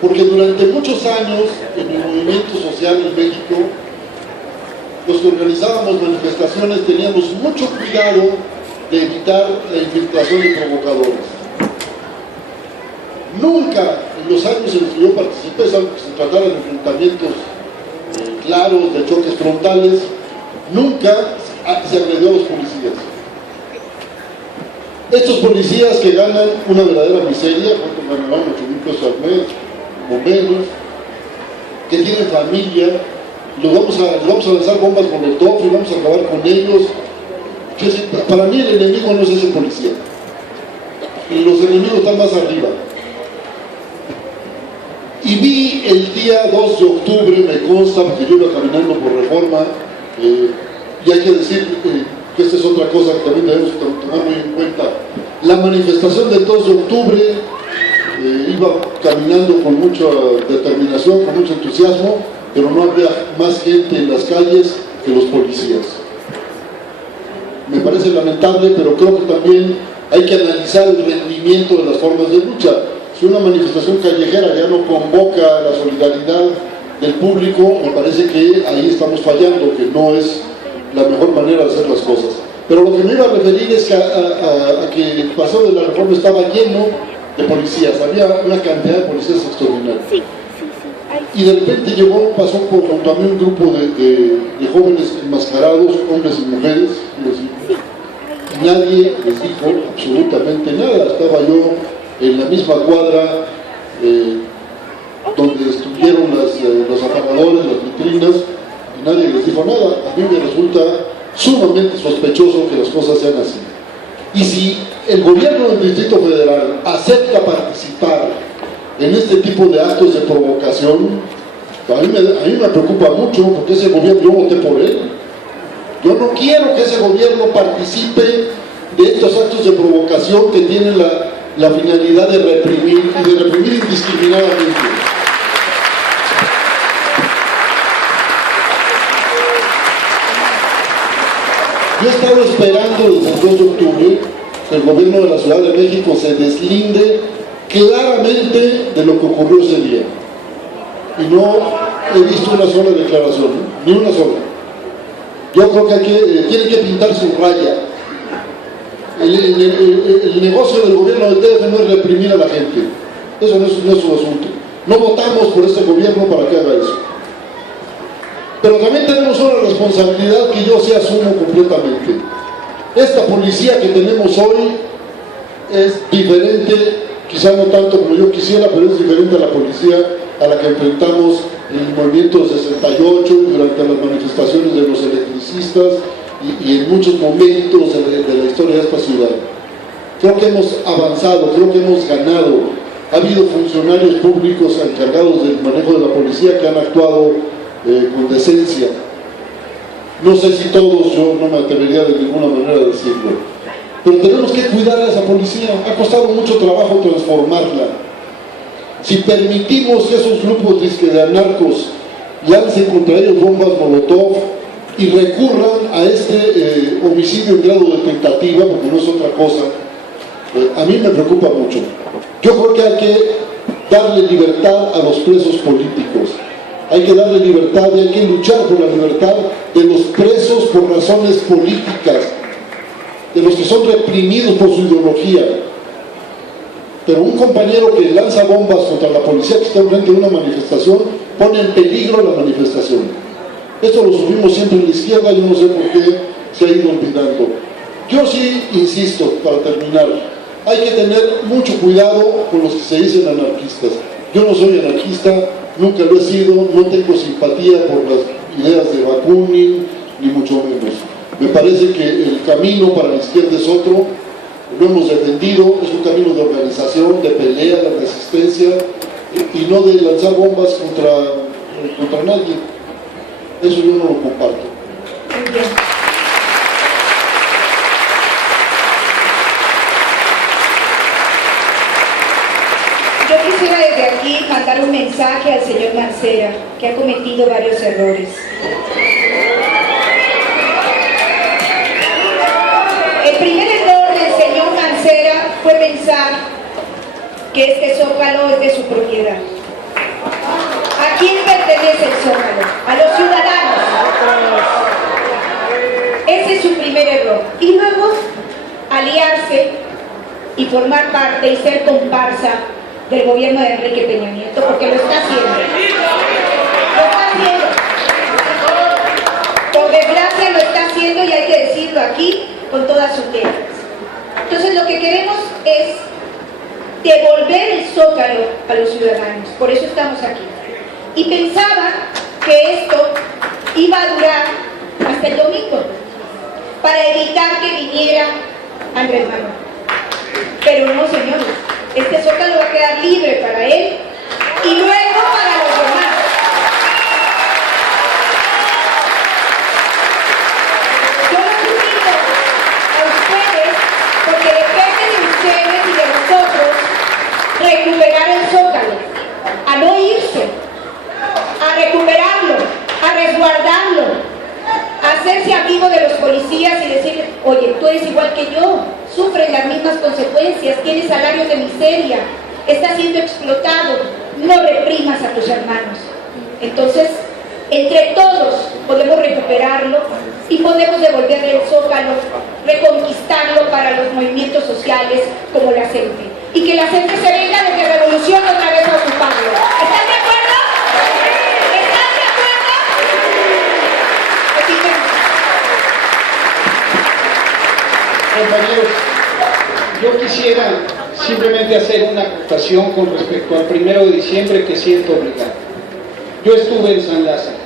porque durante muchos años en el movimiento social en México, los que organizábamos manifestaciones teníamos mucho cuidado de evitar la infiltración de provocadores. Nunca en los años en los que yo participé, salvo que se tratara de enfrentamientos claros, de choques frontales, nunca se agredió a los policías. Estos policías que ganan una verdadera miseria, porque ganarán 8,000 pesos al mes o menos, que tienen familia, les vamos a lanzar bombas molotov y vamos a acabar con ellos. Para mí el enemigo no es ese policía, y los enemigos están más arriba. Y vi el día 2 de octubre, me consta, porque yo iba caminando por Reforma, y hay que decir que esta es otra cosa que también debemos tomar muy en cuenta. La manifestación del 2 de octubre, iba caminando con mucha determinación, con mucho entusiasmo, pero no había más gente en las calles que los policías. Me parece lamentable, pero creo que también hay que analizar el rendimiento de las formas de lucha. Si una manifestación callejera ya no convoca la solidaridad del público, me parece que ahí estamos fallando, que no es la mejor manera de hacer las cosas. Pero lo que me iba a referir es que a que el Paseo de la Reforma estaba lleno de policías, había una cantidad de policías extraordinarios. Y de repente pasó junto a mí un grupo de jóvenes enmascarados, hombres y mujeres, y nadie les dijo absolutamente nada. Estaba yo en la misma cuadra donde estuvieron los apagadores, las vitrinas, y nadie les dijo nada. A mí me resulta sumamente sospechoso que las cosas sean así. Y si el gobierno del Distrito Federal acepta participar en este tipo de actos de provocación, a mí me preocupa mucho, porque ese gobierno, yo voté por él. Yo no quiero que ese gobierno participe de estos actos de provocación que tienen la finalidad de reprimir, y de reprimir indiscriminadamente. Yo he estado esperando desde el 2 de octubre que el gobierno de la Ciudad de México se deslinde claramente de lo que ocurrió ese día. Y no he visto una sola declaración, ni una sola. Yo creo que tienen que pintar su raya. El negocio del gobierno del DF no es reprimir a la gente. Eso no es su asunto. No votamos por este gobierno para que haga eso. Pero también tenemos una responsabilidad que yo sí asumo completamente. Esta policía que tenemos hoy es diferente, quizá no tanto como yo quisiera, pero es diferente a la policía a la que enfrentamos en el movimiento de 68 y durante las manifestaciones de los electricistas y en muchos momentos de la historia de esta ciudad. Creo que hemos avanzado, creo que hemos ganado. Ha habido funcionarios públicos encargados del manejo de la policía que han actuado con decencia. No sé si todos, yo no me atrevería de ninguna manera a decirlo, pero tenemos que cuidar a esa policía. Ha costado mucho trabajo transformarla. Si permitimos que esos grupos de anarcos lancen contra ellos bombas molotov y recurran a este homicidio en grado de tentativa, porque no es otra cosa, a mí me preocupa mucho. Yo creo que hay que darle libertad a los presos políticos. Hay que darle libertad y hay que luchar por la libertad de los presos por razones políticas, de los que son reprimidos por su ideología. Pero un compañero que lanza bombas contra la policía que está enfrente de una manifestación pone en peligro la manifestación. Esto lo subimos siempre en la izquierda, yo no sé por qué se ha ido olvidando. Yo sí insisto, para terminar, hay que tener mucho cuidado con los que se dicen anarquistas. Yo no soy anarquista, nunca lo he sido, no tengo simpatía por las ideas de Bakunin, ni mucho menos. Me parece que el camino para la izquierda es otro, lo hemos defendido, es un camino de organización, de pelea, de resistencia, y no de lanzar bombas contra nadie. Eso yo no lo comparto. Muy bien. Yo quisiera desde aquí mandar un mensaje al señor Mancera, que ha cometido varios errores. El primer error del señor Mancera fue pensar que este zócalo es de su propiedad. ¿A quién pertenece el zócalo? A los ciudadanos. Ese es su primer error. Y luego aliarse y formar parte y ser comparsa del gobierno de Enrique Peña Nieto, porque lo está haciendo. Lo está haciendo. aquí con todas sus letras. Entonces lo que queremos es devolver el Zócalo a los ciudadanos, por eso estamos aquí. Y pensaba que esto iba a durar hasta el domingo, para evitar que viniera Andrés Manuel. Pero no, señores, este Zócalo va a quedar libre para él y luego para los demás. Yo los invito a ustedes, porque depende de ustedes y de nosotros, recuperar el Zócalo, a no irse, a recuperarlo, a resguardarlo, a hacerse amigo de los policías y decirles, oye, tú eres igual que yo, sufres las mismas consecuencias, tienes salarios de miseria, estás siendo explotado, no reprimas a tus hermanos. Entonces, entre todos podemos recuperarlo y podemos devolverle el Zócalo, reconquistarlo para los movimientos sociales como la gente. Y que la gente se venga desde Revolución otra vez a ocuparlo. ¿Están de acuerdo? ¿Están de acuerdo? Compañeros, yo quisiera simplemente hacer una acotación con respecto al 1 de diciembre que siento obligado. Yo estuve en San Lázaro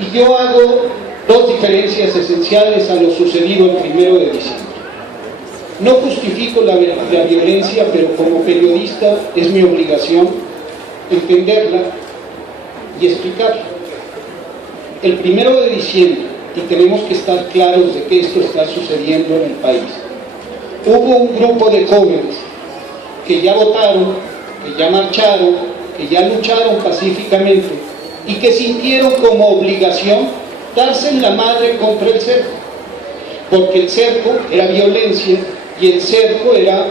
y yo hago dos diferencias esenciales a lo sucedido el 1 de diciembre. No justifico la violencia, pero como periodista es mi obligación entenderla y explicarla. El 1 de diciembre, y tenemos que estar claros de que esto está sucediendo en el país, hubo un grupo de jóvenes que ya votaron, que ya marcharon, que ya lucharon pacíficamente y que sintieron como obligación darse en la madre contra el cerco, porque el cerco era violencia y el cerco era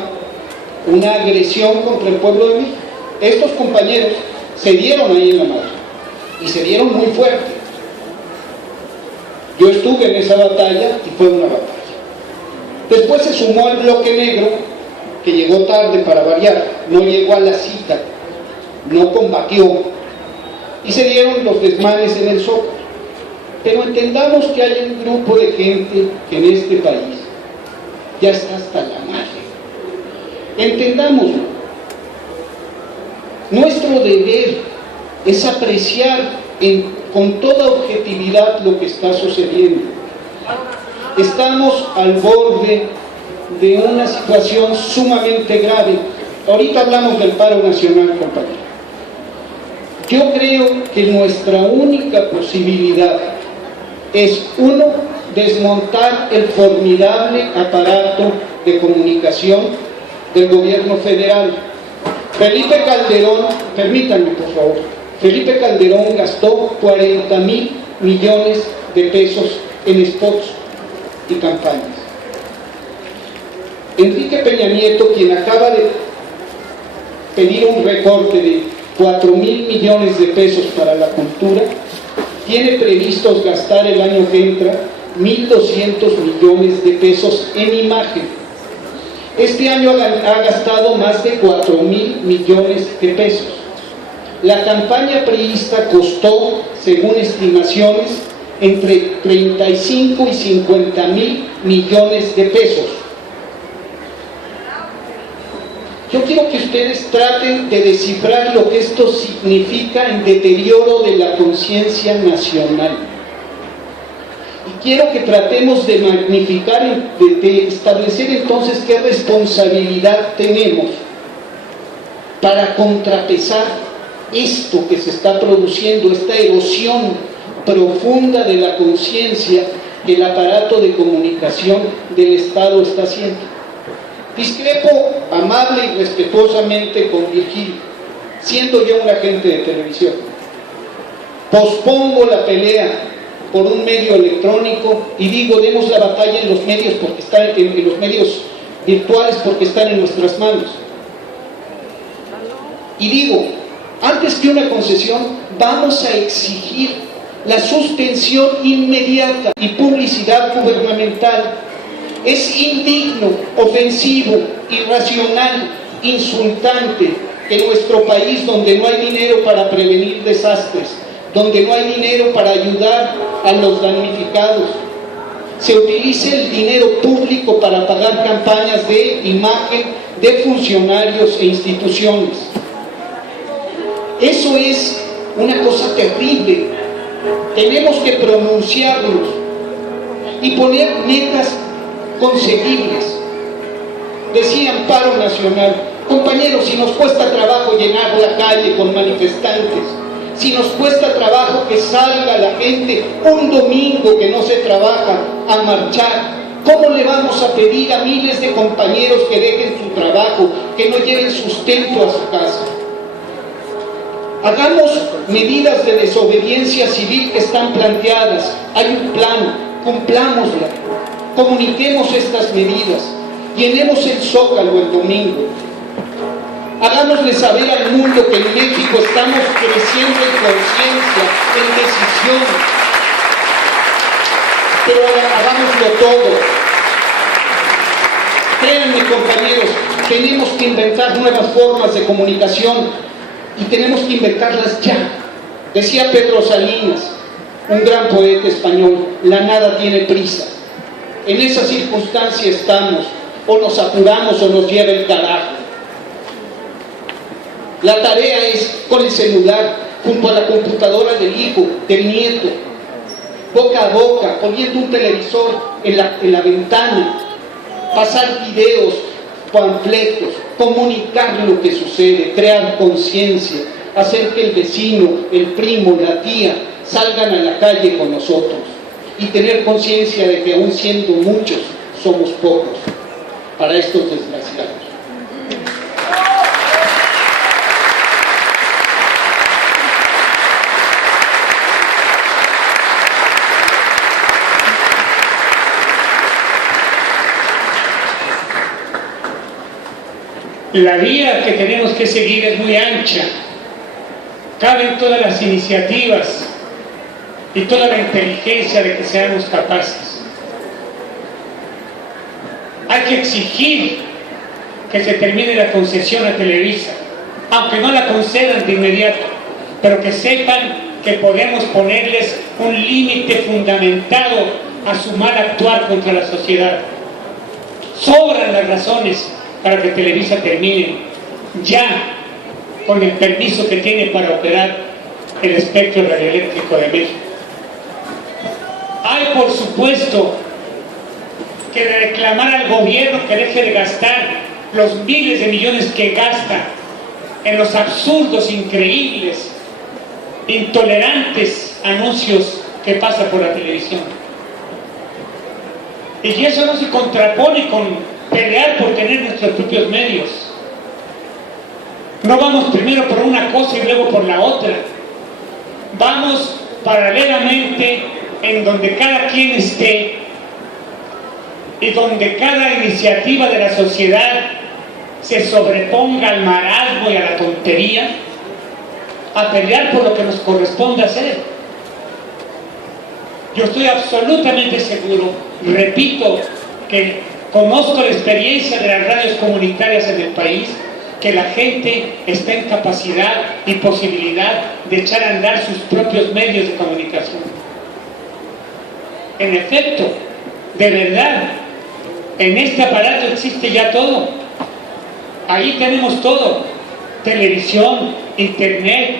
una agresión contra el pueblo de México. Estos compañeros se dieron ahí en la madre y se dieron muy fuerte. Yo estuve en esa batalla y fue una batalla. Después se sumó el bloque negro, que llegó tarde para variar, no llegó a la cita, no combatió, y se dieron los desmanes en el Zócalo. Pero entendamos que hay un grupo de gente que en este país ya está hasta la madre. Entendámoslo. Nuestro deber es apreciar con toda objetividad lo que está sucediendo. Estamos al borde de una situación sumamente grave. Ahorita hablamos del paro nacional, compañero. Yo creo que nuestra única posibilidad es, uno, desmontar el formidable aparato de comunicación del gobierno federal. Felipe Calderón, permítanme por favor, Felipe Calderón gastó 40,000 millones de pesos en spots y campañas. Enrique Peña Nieto, quien acaba de pedir un recorte de 4,000 millones de pesos para la cultura, tiene previstos gastar el año que entra 1,200 millones de pesos en imagen. Este año ha gastado más de 4,000 millones de pesos. La campaña priista costó, según estimaciones, entre 35 y 50,000 millones de pesos. Yo quiero que ustedes traten de descifrar lo que esto significa en deterioro de la conciencia nacional. Y quiero que tratemos de magnificar, de establecer entonces qué responsabilidad tenemos para contrapesar esto que se está produciendo, esta erosión profunda de la conciencia que el aparato de comunicación del Estado está haciendo. Discrepo amable y respetuosamente con Virgilio, siendo yo un agente de televisión. Pospongo la pelea por un medio electrónico y digo, demos la batalla en los medios porque están en los medios virtuales porque están en nuestras manos. Y digo, antes que una concesión, vamos a exigir la suspensión inmediata y publicidad gubernamental. Es indigno, ofensivo, irracional, insultante que en nuestro país, donde no hay dinero para prevenir desastres, donde no hay dinero para ayudar a los damnificados, se utilice el dinero público para pagar campañas de imagen de funcionarios e instituciones. Eso es una cosa terrible. Tenemos que pronunciarnos y poner metas conseguibles. Decía Amparo Nacional: compañeros, si nos cuesta trabajo llenar la calle con manifestantes, si nos cuesta trabajo que salga la gente un domingo que no se trabaja a marchar, ¿cómo le vamos a pedir a miles de compañeros que dejen su trabajo, que no lleven sustento a su casa? Hagamos medidas de desobediencia civil que están planteadas. Hay un plan, cumplámosla. Comuniquemos estas medidas. Llenemos el Zócalo el domingo. Hagámosle saber al mundo que en México estamos creciendo en conciencia, en decisión. Pero hagámoslo todo. Créanme, compañeros, tenemos que inventar nuevas formas de comunicación y tenemos que inventarlas ya. Decía Pedro Salinas, un gran poeta español: la nada tiene prisa. En esa circunstancia estamos, o nos apuramos o nos lleva el carajo. La tarea es con el celular, junto a la computadora del hijo, del nieto, boca a boca, poniendo un televisor en la ventana, pasar videos, panfletos, comunicar lo que sucede, crear conciencia, hacer que el vecino, el primo, la tía salgan a la calle con nosotros y tener conciencia de que aún siendo muchos, somos pocos para estos desgraciados. La vía que tenemos que seguir es muy ancha. Caben todas las iniciativas y toda la inteligencia de que seamos capaces. Hay que exigir que se termine la concesión a Televisa, aunque no la concedan de inmediato, pero que sepan que podemos ponerles un límite fundamentado a su mal actuar contra la sociedad. Sobran las razones para que Televisa termine ya con el permiso que tiene para operar el espectro radioeléctrico de México. Hay, por supuesto, que reclamar al gobierno que deje de gastar los miles de millones que gasta en los absurdos, increíbles, intolerantes anuncios que pasa por la televisión. Y eso no se contrapone con pelear por tener nuestros propios medios. No vamos primero por una cosa y luego por la otra. Vamos paralelamente en donde cada quien esté y donde cada iniciativa de la sociedad se sobreponga al marasmo y a la tontería, a pelear por lo que nos corresponde hacer. Yo estoy absolutamente seguro, repito, que conozco la experiencia de las radios comunitarias en el país, que la gente está en capacidad y posibilidad de echar a andar sus propios medios de comunicación. En efecto, de verdad, en este aparato existe ya todo. Ahí tenemos todo: televisión, internet,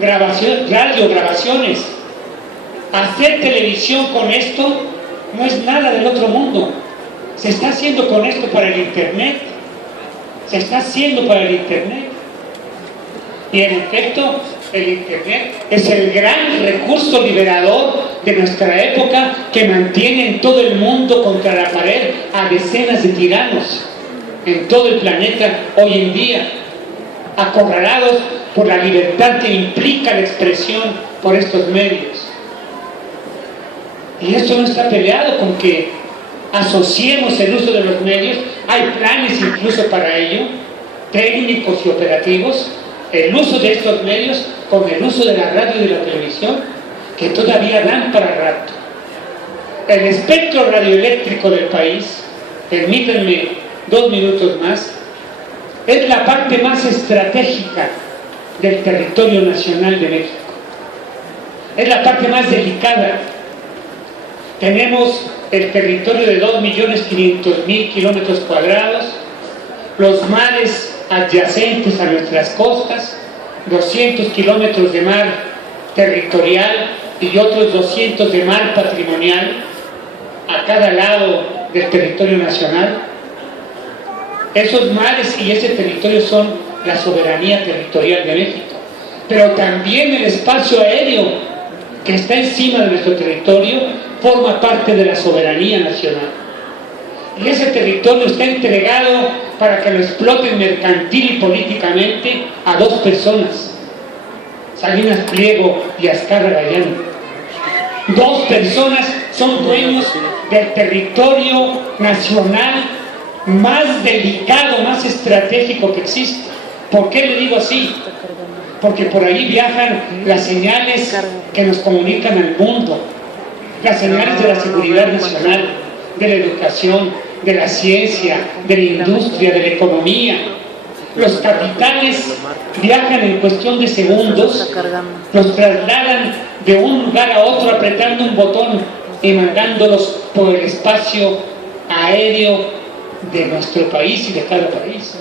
grabaciones. Hacer televisión con esto no es nada del otro mundo. Se está haciendo con esto para el internet. Se está haciendo para el internet. Y en efecto, el internet es el gran recurso liberador de nuestra época, que mantiene en todo el mundo contra la pared a decenas de tiranos en todo el planeta hoy en día, acorralados por la libertad que implica la expresión por estos medios. Y esto no está peleado con que asociemos el uso de los medios. Hay planes incluso para ello, técnicos y operativos, el uso de estos medios con el uso de la radio y de la televisión, que todavía dan para rato. El espectro radioeléctrico del país, permítanme 2 minutos más, es la parte más estratégica del territorio nacional de México. Es la parte más delicada, Tenemos el territorio de 2.500.000 kilómetros cuadrados, los mares adyacentes a nuestras costas, 200 kilómetros de mar territorial y otros 200 de mar patrimonial a cada lado del territorio nacional. Esos mares y ese territorio son la soberanía territorial de México, pero también el espacio aéreo que está encima de nuestro territorio forma parte de la soberanía nacional. Y ese territorio está entregado para que lo exploten mercantil y políticamente a dos personas, Salinas Pliego y Azcárraga Gallán. Dos personas son dueños del territorio nacional más delicado, más estratégico que existe. ¿Por qué le digo así? Porque por ahí viajan las señales que nos comunican al mundo, las señales de la seguridad nacional, de la educación, de la ciencia, de la industria, de la economía. Los capitales viajan en cuestión de segundos, los trasladan de un lugar a otro apretando un botón y mandándolos por el espacio aéreo de nuestro país y de cada país.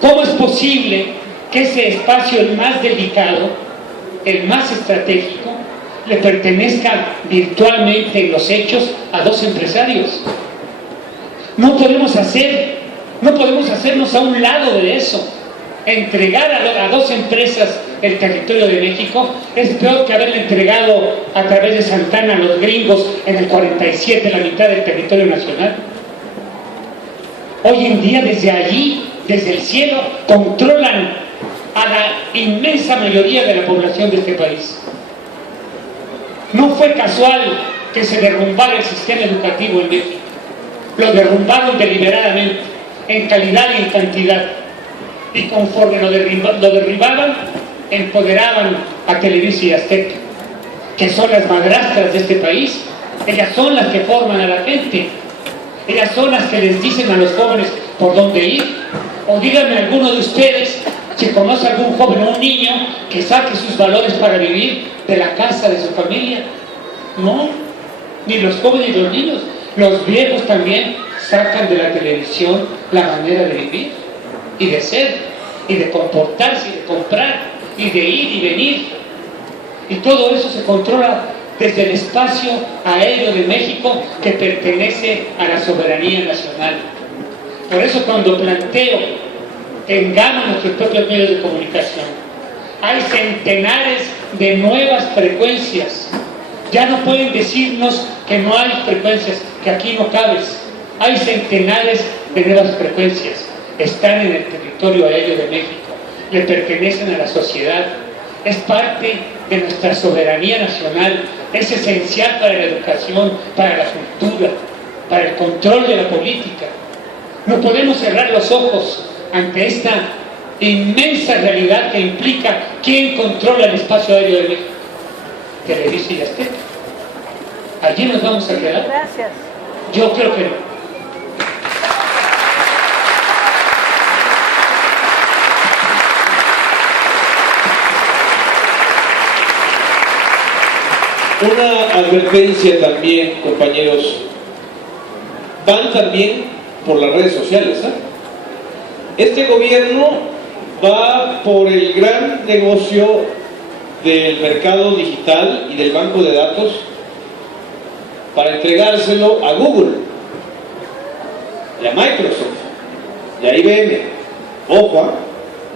¿Cómo es posible que ese espacio, el más delicado, el más estratégico, le pertenezca virtualmente en los hechos a dos empresarios? No podemos hacernos a un lado de eso. Entregar a dos empresas el territorio de México es peor que haberle entregado a través de Santana a los gringos en el 47 la mitad del territorio nacional. Hoy en día desde allí, desde el cielo, controlan a la inmensa mayoría de la población de este país. No fue casual que se derrumbara el sistema educativo en México. Lo derrumbaron deliberadamente, en calidad y en cantidad. Y conforme lo derribaban, empoderaban a Televisa y Azteca, que son las madrastras de este país. Ellas son las que forman a la gente. Ellas son las que les dicen a los jóvenes por dónde ir. O díganme alguno de ustedes si conoce a algún joven o un niño que saque sus valores para vivir de la casa de su familia. No, ni los jóvenes ni los niños. Los viejos también sacan de la televisión la manera de vivir y de ser y de comportarse y de comprar y de ir y venir. Y todo eso se controla desde el espacio aéreo de México que pertenece a la soberanía nacional. Por eso cuando planteo tengamos nuestros propios medios de comunicación, hay centenares de nuevas frecuencias. Ya no pueden decirnos que no hay frecuencias, que aquí no cabes. Hay centenares de nuevas frecuencias. Están en el territorio aéreo de México. Le pertenecen a la sociedad. Es parte de nuestra soberanía nacional. Es esencial para la educación, para la cultura, para el control de la política. No podemos cerrar los ojos ante esta inmensa realidad que implica quién controla el espacio aéreo de México. Televisa y Azteca. ¿Allí nos vamos a quedar? Gracias. Yo creo que no. Una advertencia también, compañeros, van también por las redes sociales, ¿eh? Este gobierno va por el gran negocio del mercado digital y del banco de datos para entregárselo a Google y a Microsoft y a IBM. Ojo,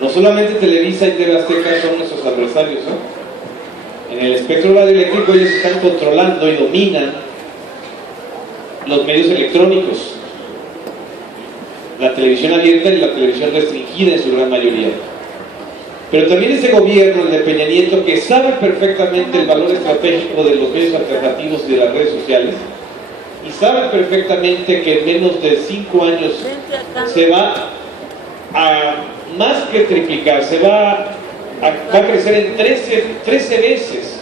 no solamente Televisa y TV Azteca son nuestros adversarios, ¿no? En el espectro radioeléctrico ellos están controlando y dominan los medios electrónicos, la televisión abierta y la televisión restringida en su gran mayoría. Pero también ese gobierno, el de Peña Nieto, que sabe perfectamente el valor estratégico de los medios alternativos y de las redes sociales, y sabe perfectamente que en menos de 5 años se va a más que triplicar, va a crecer en 13 veces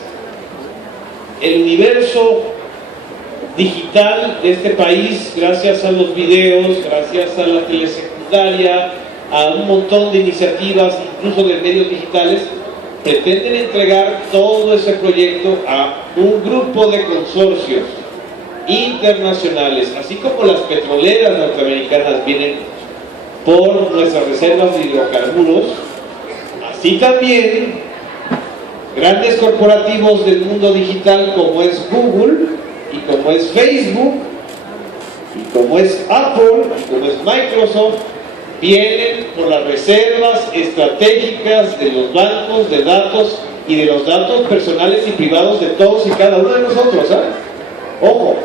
el universo digital de este país, gracias a los videos, gracias a la telesecundaria, a un montón de iniciativas, incluso de medios digitales. Pretenden entregar todo ese proyecto a un grupo de consorcios internacionales, así como las petroleras norteamericanas vienen por nuestras reservas de hidrocarburos, así también grandes corporativos del mundo digital como es Google y como es Facebook y como es Apple y como es Microsoft, vienen por las reservas estratégicas de los bancos de datos y de los datos personales y privados de todos y cada uno de nosotros, ¿eh? Ojo.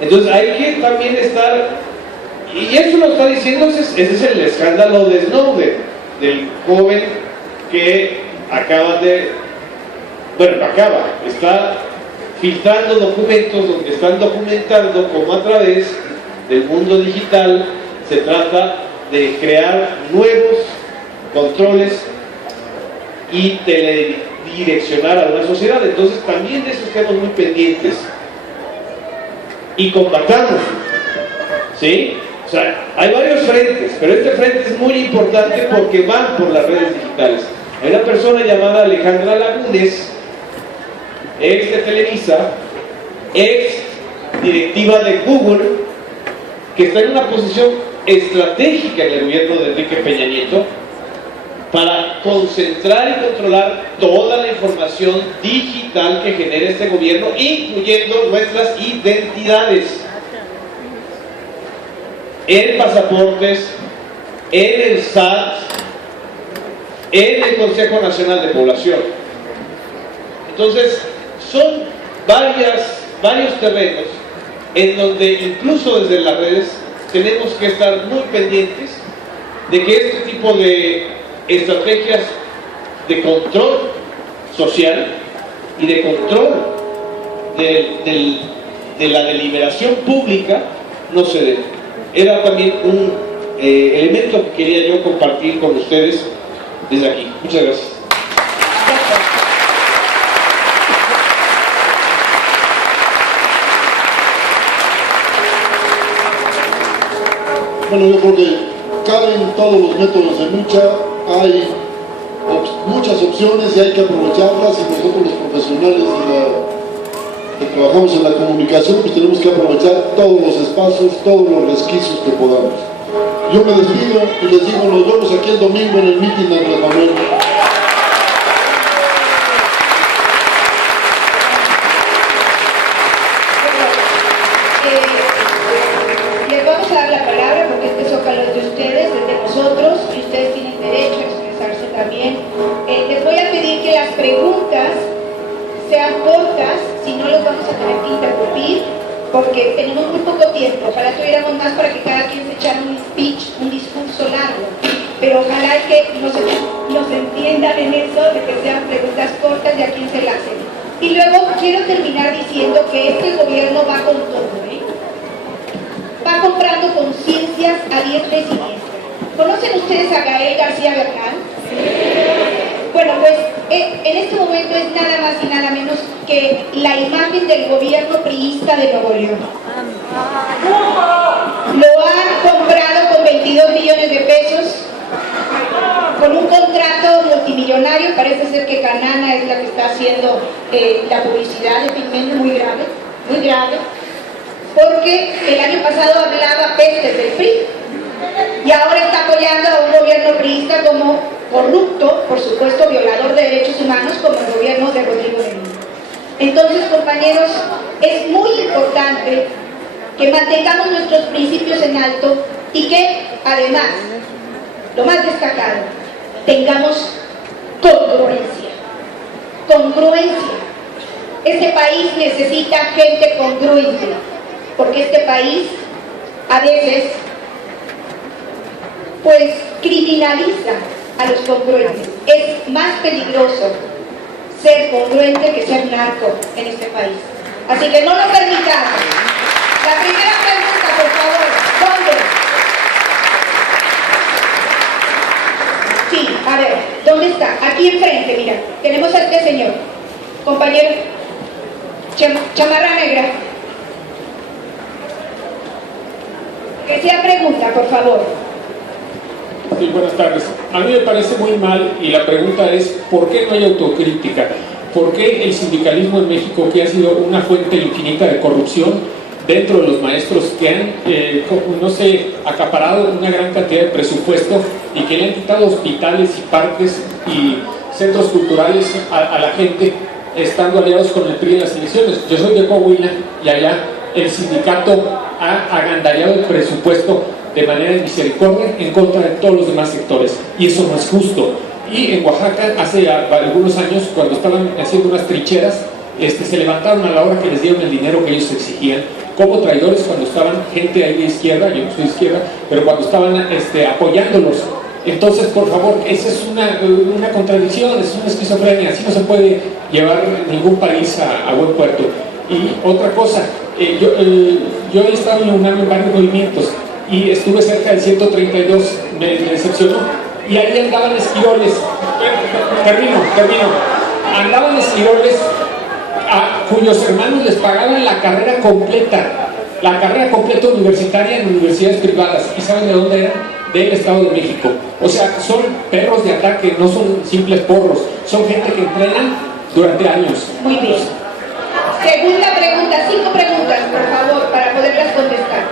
Entonces hay que también estar, y eso lo está diciendo, ese es el escándalo de Snowden, del joven que está filtrando documentos donde están documentando cómo a través del mundo digital se trata de crear nuevos controles y teledireccionar a una sociedad. Entonces también de eso estamos muy pendientes y combatamos, ¿sí? O sea, hay varios frentes, pero este frente es muy importante porque van por las redes digitales. Hay una persona llamada Alejandra Lagunes, ex de Televisa, ex directiva de Google, que está en una posición estratégica en el gobierno de Enrique Peña Nieto para concentrar y controlar toda la información digital que genera este gobierno, incluyendo nuestras identidades en pasaportes, en el SAT, en el Consejo Nacional de Población. Entonces, son varios terrenos en donde incluso desde las redes tenemos que estar muy pendientes de que este tipo de estrategias de control social y de control de la deliberación pública no se den. Era también un elemento que quería yo compartir con ustedes desde aquí. Muchas gracias. Bueno, yo creo que caben todos los métodos de lucha, hay muchas opciones y hay que aprovecharlas, y nosotros los profesionales que trabajamos en la comunicación pues tenemos que aprovechar todos los espacios, todos los resquicios que podamos. Yo me despido y les digo, nos vemos aquí el domingo en el meeting de Andrés Manuel. Les vamos a dar la palabra porque este zócalo es de ustedes, es de nosotros, y ustedes tienen derecho a expresarse también. Les voy a pedir que las preguntas sean cortas, si no los vamos a tener que interrumpir, porque tenemos muy poco tiempo. Ojalá tuviéramos más para que cada quien se echara un speech, un discurso largo, pero ojalá que nos entiendan en eso, de que sean preguntas cortas y a quien se las hacen. Y luego quiero terminar diciendo que este gobierno va con todo, va comprando conciencias a diestra y siniestra. ¿Conocen ustedes a Gael García Bernal? Bueno, pues en este momento es nada más y nada menos que la imagen del gobierno priista de Nuevo León. Lo han comprado con 22 millones de pesos, con un contrato multimillonario. Parece ser que Canana es la que está haciendo la publicidad de Pigmento, muy grave, porque el año pasado hablaba pestes del PRI y ahora está apoyando a un gobierno priista como corrupto, por supuesto violador de derechos humanos, como el gobierno de Rodrigo de Luna. Entonces, compañeros, es muy importante que mantengamos nuestros principios en alto y que, además, lo más destacado, tengamos congruencia. Congruencia. Este país necesita gente congruente, porque este país a veces pues criminaliza a los congruentes. Es más peligroso ser congruente que ser narco en este país. Así que no lo permitamos. La primera pregunta, por favor, ¿dónde? Sí, a ver, ¿dónde está? Aquí enfrente, mira, tenemos a este señor, compañero, chamarra negra. Que sea pregunta, por favor. Sí, buenas tardes. A mí me parece muy mal, y la pregunta es, ¿por qué no hay autocrítica? por qué el sindicalismo en México, que ha sido una fuente infinita de corrupción dentro de los maestros, que han, no sé, acaparado una gran cantidad de presupuesto y que le han quitado hospitales y parques y centros culturales a la gente, estando aliados con el PRI en las elecciones. Yo soy de Coahuila y allá el sindicato ha agandallado el presupuesto de manera de misericordia en contra de todos los demás sectores, y eso no es justo. Y en Oaxaca, hace algunos años, cuando estaban haciendo unas trincheras, se levantaron a la hora que les dieron el dinero que ellos exigían, como traidores cuando estaban gente ahí de izquierda, yo no soy de izquierda, pero cuando estaban apoyándolos. Entonces, por favor, esa es una contradicción, es una esquizofrenia, así no se puede llevar ningún país a buen puerto. Y otra cosa, yo he estado en la UNAM en varios movimientos y estuve cerca del 132, me decepcionó, y ahí andaban esquiroles, termino, andaban esquiroles cuyos hermanos les pagaban la carrera completa universitaria en universidades privadas. ¿Y saben de dónde eran? Del Estado de México. O sea, son perros de ataque, no son simples porros, son gente que entrenan durante años. Muy bien. Segunda pregunta, 5 preguntas, por favor, para poderlas contestar.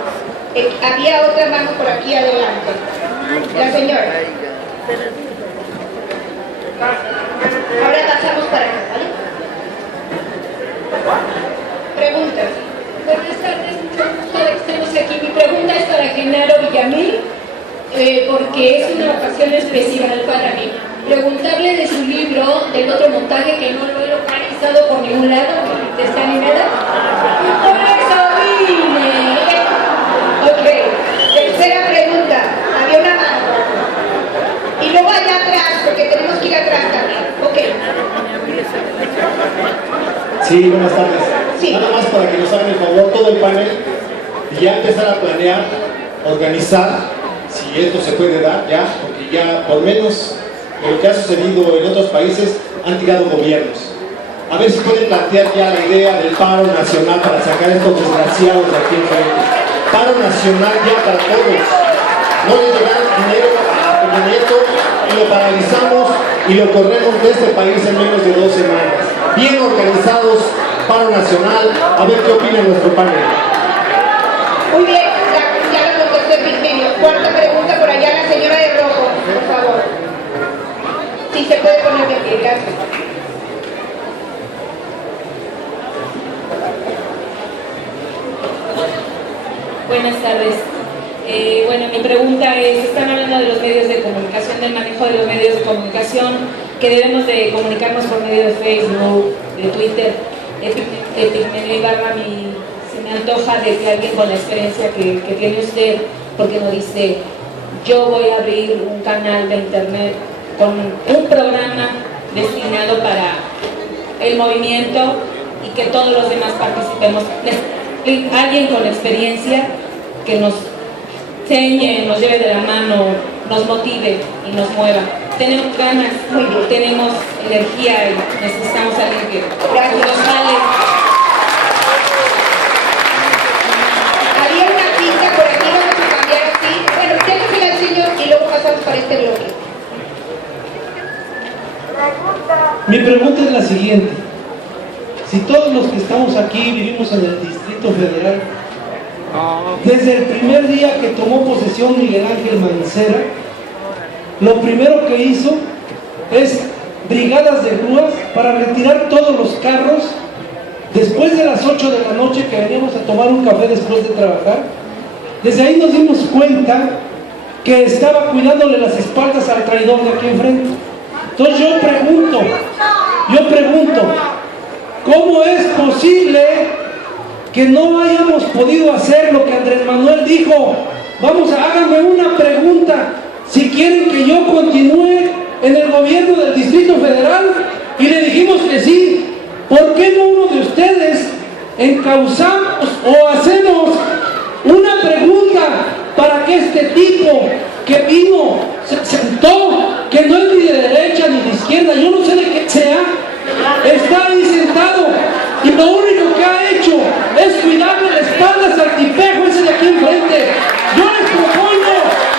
Había otra mano por aquí adelante. La señora. Ahora pasamos para acá, ¿vale? Preguntas. Buenas tardes, mucho gusto de que estemos aquí. Mi pregunta es para Genaro Villamil, porque es una ocasión especial para mí. Preguntarle de su libro, del otro montaje, que no lo he localizado por ningún lado, ni está ni nada. Por eso vine. Ok. Tercera pregunta. Había una mano. Y luego allá atrás, porque tenemos que ir atrás también. Ok. Sí, buenas tardes. Sí. Nada más para que nos hagan el favor todo el panel y ya empezar a planear, organizar, si esto se puede dar ya, porque ya por menos de lo que ha sucedido en otros países han tirado gobiernos. A ver si pueden plantear ya la idea del paro nacional para sacar a estos desgraciados de aquí enfrente. Paro nacional ya para todos. No le llegan dinero a Peña Nieto y lo paralizamos y lo corremos de este país en menos de 2 semanas. Bien organizados, paro nacional, a ver qué opina nuestro panel. Muy bien, ya lo contestó Epigmenio. Cuarta pregunta por allá, la señora de rojo, por favor. Sí, se puede poner de pie, gracias. Buenas tardes. Bueno, mi pregunta es, están hablando de los medios de comunicación, del manejo de los medios de comunicación, que debemos de comunicarnos por medio de Facebook, de Twitter. Epigmenio Ibarra, se me antoja de que alguien con la experiencia que tiene usted, porque nos dice, yo voy a abrir un canal de internet con un programa destinado para el movimiento y que todos los demás participemos. Alguien con experiencia que nos enseñe, nos lleve de la mano, nos motive y nos mueva. Tenemos ganas, tenemos energía y necesitamos a alguien que nos jale. Había una pista por aquí, vamos a cambiar así. Bueno, déjenme la señor y luego pasamos para este bloque. Mi pregunta es la siguiente. Si todos los que estamos aquí vivimos en el Distrito Federal, desde el primer día que tomó posesión Miguel Ángel Mancera, lo primero que hizo es brigadas de grúas para retirar todos los carros después de las 8 de la noche que veníamos a tomar un café después de trabajar. Desde ahí nos dimos cuenta que estaba cuidándole las espaldas al traidor de aquí enfrente. Entonces yo pregunto, ¿cómo es posible que no hayamos podido hacer lo que Andrés Manuel dijo? Háganme una pregunta, si quieren que yo continúe en el gobierno del Distrito Federal, y le dijimos que sí. ¿Por qué no uno de ustedes encauzamos o hacemos una pregunta para que este tipo que vino, se sentó, que no es ni de derecha ni de izquierda, yo no sé de qué sea, está ahí sentado y lo único que ha hecho es cuidarle las espaldas al tipejo ese de aquí enfrente? Yo les propongo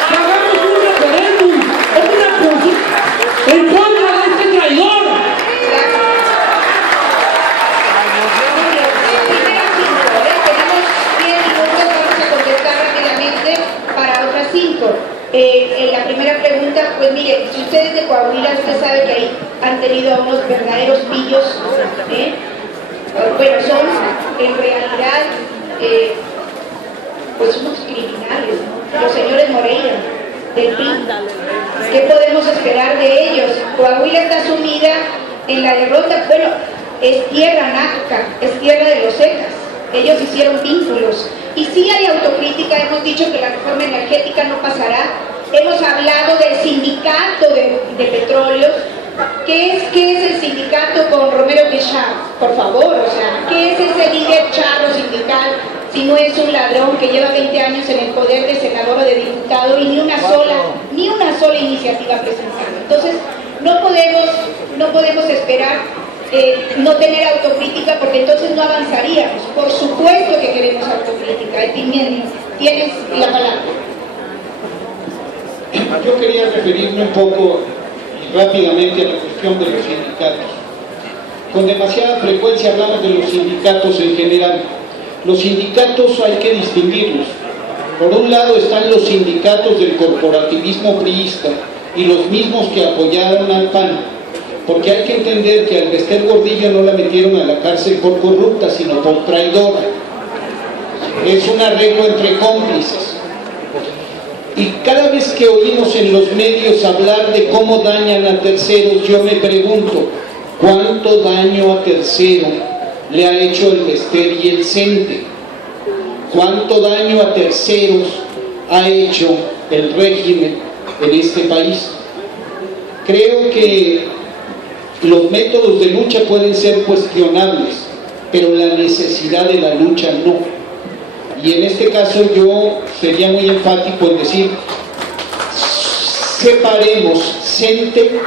que hagamos un referéndum o una consulta en contra de este traidor. tenido a unos verdaderos pillos, bueno, son en realidad pues unos criminales, ¿no? Los señores Moreira, del PRI. ¿Qué podemos esperar de ellos? Coahuila está sumida en la derrota. Bueno, es tierra náutica, es tierra de los Zetas. Ellos hicieron vínculos. Y sí hay autocrítica, hemos dicho que la reforma energética no pasará. Hemos hablado del sindicato de petróleos. ¿Qué es el sindicato con Romero Guichard? Por favor, o sea, ¿qué es ese líder charro sindical si no es un ladrón que lleva 20 años en el poder de senador o de diputado y ni una sola iniciativa presentada? Entonces, no podemos esperar no tener autocrítica, porque entonces no avanzaríamos. Por supuesto que queremos autocrítica. Tienes la palabra. Yo quería referirme un poco y rápidamente a la cuestión de los sindicatos. Con demasiada frecuencia hablamos de los sindicatos en general. Los sindicatos hay que distinguirlos. Por un lado están los sindicatos del corporativismo priista y los mismos que apoyaron al PAN, porque hay que entender que al Bester Gordillo no la metieron a la cárcel por corrupta, sino por traidora. Es un arreglo entre cómplices. Y cada vez que oímos en los medios hablar de cómo dañan a terceros, yo me pregunto, ¿cuánto daño a tercero le ha hecho el Bester y el CENTE? ¿Cuánto daño a terceros ha hecho el régimen en este país? Creo que los métodos de lucha pueden ser cuestionables, pero la necesidad de la lucha no. Y en este caso yo sería muy enfático en decir, separemos CENTE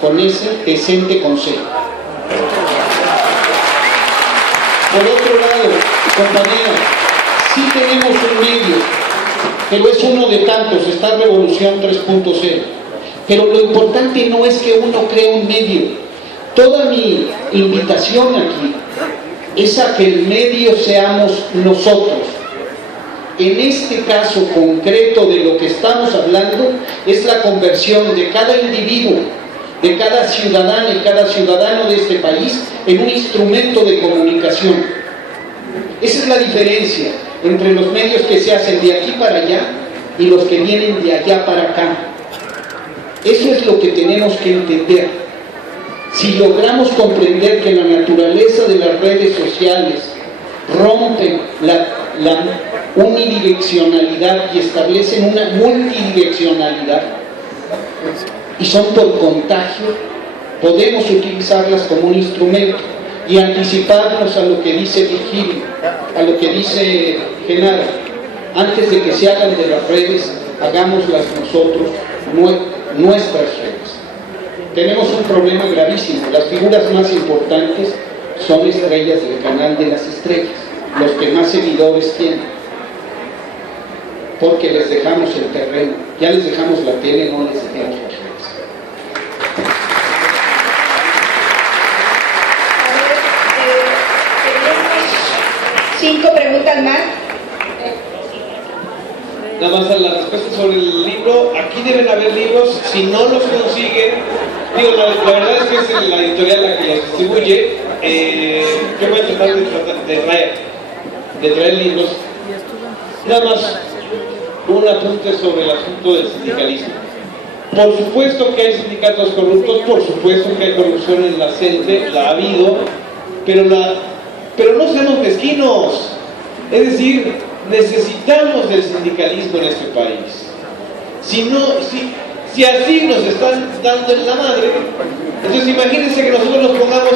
con S de CENTE con C. Por otro lado, compañeros, sí tenemos un medio, pero es uno de tantos, está Revolución 3.0. Pero lo importante no es que uno cree un medio. Toda mi invitación aquí es a que el medio seamos nosotros. En este caso concreto de lo que estamos hablando es la conversión de cada individuo, de cada ciudadana y cada ciudadano de este país en un instrumento de comunicación. Esa es la diferencia entre los medios que se hacen de aquí para allá y los que vienen de allá para acá. Eso es lo que tenemos que entender. Si logramos comprender que la naturaleza de las redes sociales rompen la unidireccionalidad y establecen una multidireccionalidad y son por contagio, podemos utilizarlas como un instrumento y anticiparnos a lo que dice Virgilio, a lo que dice Genaro. Antes de que se hagan de las redes, hagámoslas nosotros nuestras redes. Tenemos un problema gravísimo. Las figuras más importantes son estrellas del canal de las estrellas, los que más seguidores tienen, porque les dejamos el terreno. Ya les dejamos la tele, no les dejamos las redes. Tenemos 5 preguntas más. Nada más a la respuesta sobre el libro. Aquí deben haber libros. Si no los consiguen, digo, la verdad es que es la editorial la que los distribuye. Yo voy a tratar de traer libros. Nada más un apunte sobre el asunto del sindicalismo. Por supuesto que hay sindicatos corruptos, por supuesto que hay corrupción en la CENTE, la ha habido, pero no seamos mezquinos. Es decir, necesitamos del sindicalismo en este país. Si así nos están dando en la madre, entonces imagínense que nosotros nos pongamos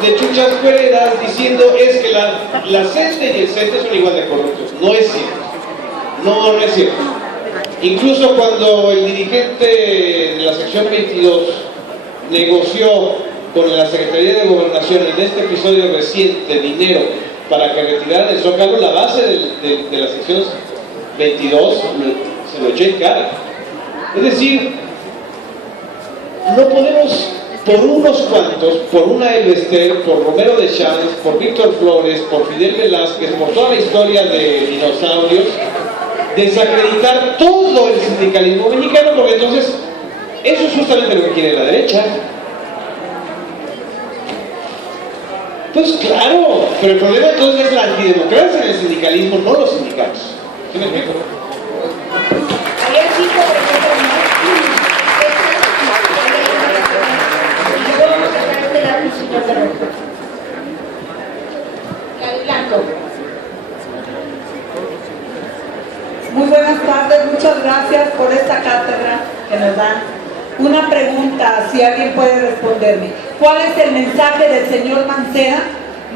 de chuchas cuereras diciendo es que la CENTE y el CENTE son igual de corruptos. No es cierto. No es cierto. Incluso cuando el dirigente de la sección 22 negoció con la Secretaría de Gobernación en este episodio reciente dinero para que retiraran el Zócalo, la base de la sección 22 se lo echó en cara. Es decir, no podemos, por unos cuantos, por una Elvester, por Romero de Chávez, por Víctor Flores, por Fidel Velázquez, por toda la historia de dinosaurios, desacreditar todo el sindicalismo mexicano, porque entonces eso es justamente lo que quiere la derecha. Pues claro, pero el problema entonces es la antidemocracia en el sindicalismo, no los sindicatos. ¿Sí me explico? Había cinco y luego vamos a sacar este lado, señor Barroco. Blanco. Muy buenas tardes, muchas gracias por esta cátedra que nos dan. Una pregunta, si alguien puede responderme. ¿Cuál es el mensaje del señor Mancera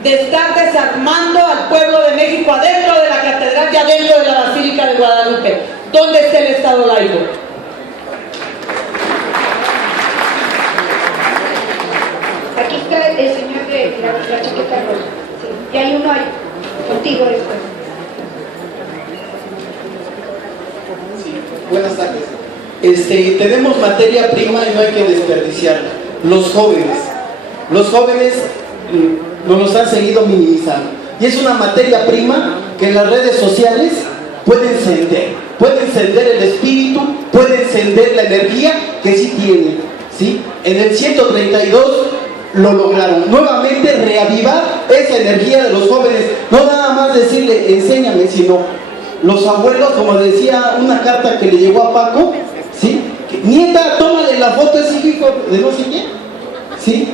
de estar desarmando al pueblo de México adentro de la catedral y adentro de la Basílica de Guadalupe? ¿Dónde está el Estado laico? Aquí está el señor de la chaqueta roja. Sí. Y hay uno ahí, contigo después. Buenas tardes. Tenemos materia prima y no hay que desperdiciarla. Los jóvenes nos los han seguido minimizando. Y es una materia prima que en las redes sociales puede encender el espíritu, puede encender la energía que sí tienen, ¿sí? En el 132 lo lograron, nuevamente reavivar esa energía de los jóvenes, no nada más decirle enséñame, sino los abuelos, como decía una carta que le llegó a Paco, ¿sí? Nieta, tómale la foto a ese hijo de no sé quién, ¿sí?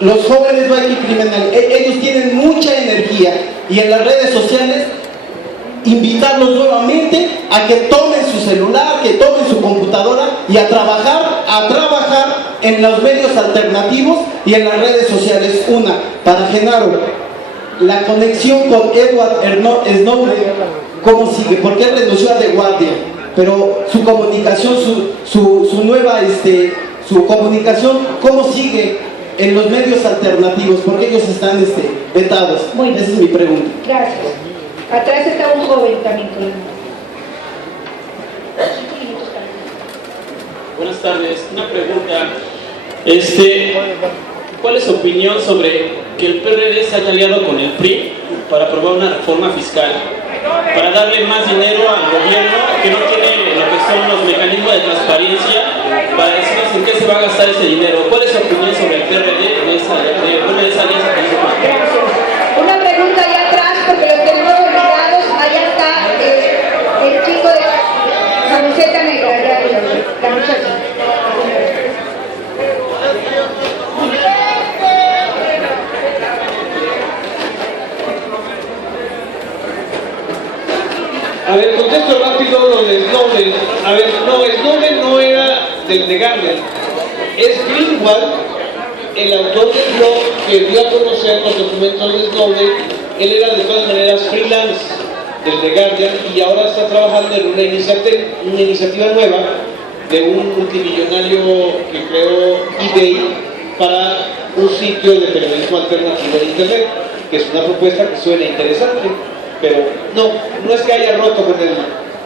Los jóvenes no hay que criminalizar, ellos tienen mucha energía y en las redes sociales invitarlos nuevamente a que tomen su celular, que tomen su computadora y a trabajar en los medios alternativos y en las redes sociales. Una, para Genaro, la conexión con Edward Snowden, ¿cómo sigue? Porque él renunció a The Guardian, pero su comunicación, su nueva, su comunicación, ¿cómo sigue en los medios alternativos? Porque ellos están vetados. Esa es mi pregunta. Gracias. Atrás está un joven también con él. Buenas tardes, una pregunta. ¿Cuál es su opinión sobre que el PRD se haya aliado con el PRI para aprobar una reforma fiscal? Para darle más dinero al gobierno que no tiene lo que son los mecanismos de transparencia para decirles en qué se va a gastar ese dinero. ¿Cuál es su opinión sobre el PRD de esa alianza que hizo con el PRI? Gracias. Una pregunta allá atrás porque los tenemos olvidados. Allá está el chico de la camiseta negra, la muchacha. A ver, contesto rápido lo de Snowden. A ver, no, Snowden no era del The Guardian. Es Greenwald, el autor del blog que dio a conocer los documentos de Snowden. Él era de todas maneras freelance del The Guardian y ahora está trabajando en una iniciativa nueva de un multimillonario que creó eBay para un sitio de periodismo alternativo en internet, que es una propuesta que suena interesante. Pero no es que haya roto con el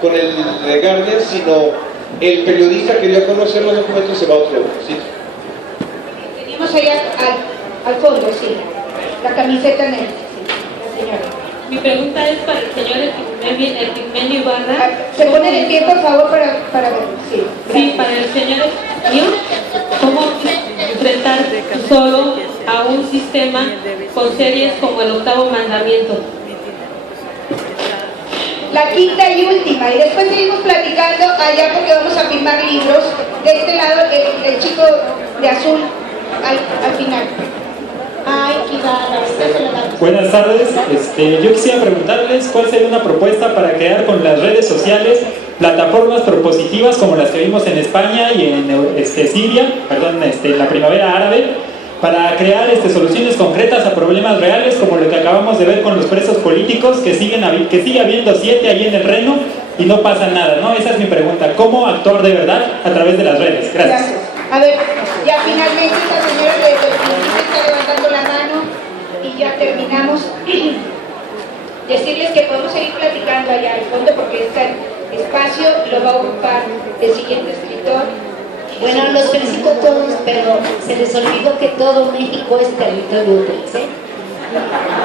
The Guardian, sino el periodista que dio a conocer los documentos se va a otro sitio. Tenemos allá al fondo, sí, la camiseta negra, sí, señora. Mi pregunta es para el señor Epigmenio Ibarra. ¿Se pone de pie, por favor, para ver? Sí, sí, para el señor Epigmenio. ¿Cómo enfrentar solo a un sistema con series como el Octavo Mandamiento? La quinta y última, y después seguimos platicando allá porque vamos a firmar libros. De este lado, el chico de azul, al final. Ay, Buenas tardes, yo quisiera preguntarles cuál sería una propuesta para crear con las redes sociales plataformas propositivas como las que vimos en España y en Siria, en la primavera árabe, para crear soluciones concretas a problemas reales como lo que acabamos de ver con los presos políticos, que sigue habiendo 7 ahí en el Reno y no pasa nada, ¿no? Esa es mi pregunta, ¿cómo actuar de verdad a través de las redes? Gracias. A ver, ya finalmente esta señora desde el principio está levantando la mano y ya terminamos. Decirles que podemos seguir platicando allá al fondo porque este espacio lo va a ocupar el siguiente escritor. Bueno, los felicito a todos, pero se les olvidó que todo México es territorio de ¿eh?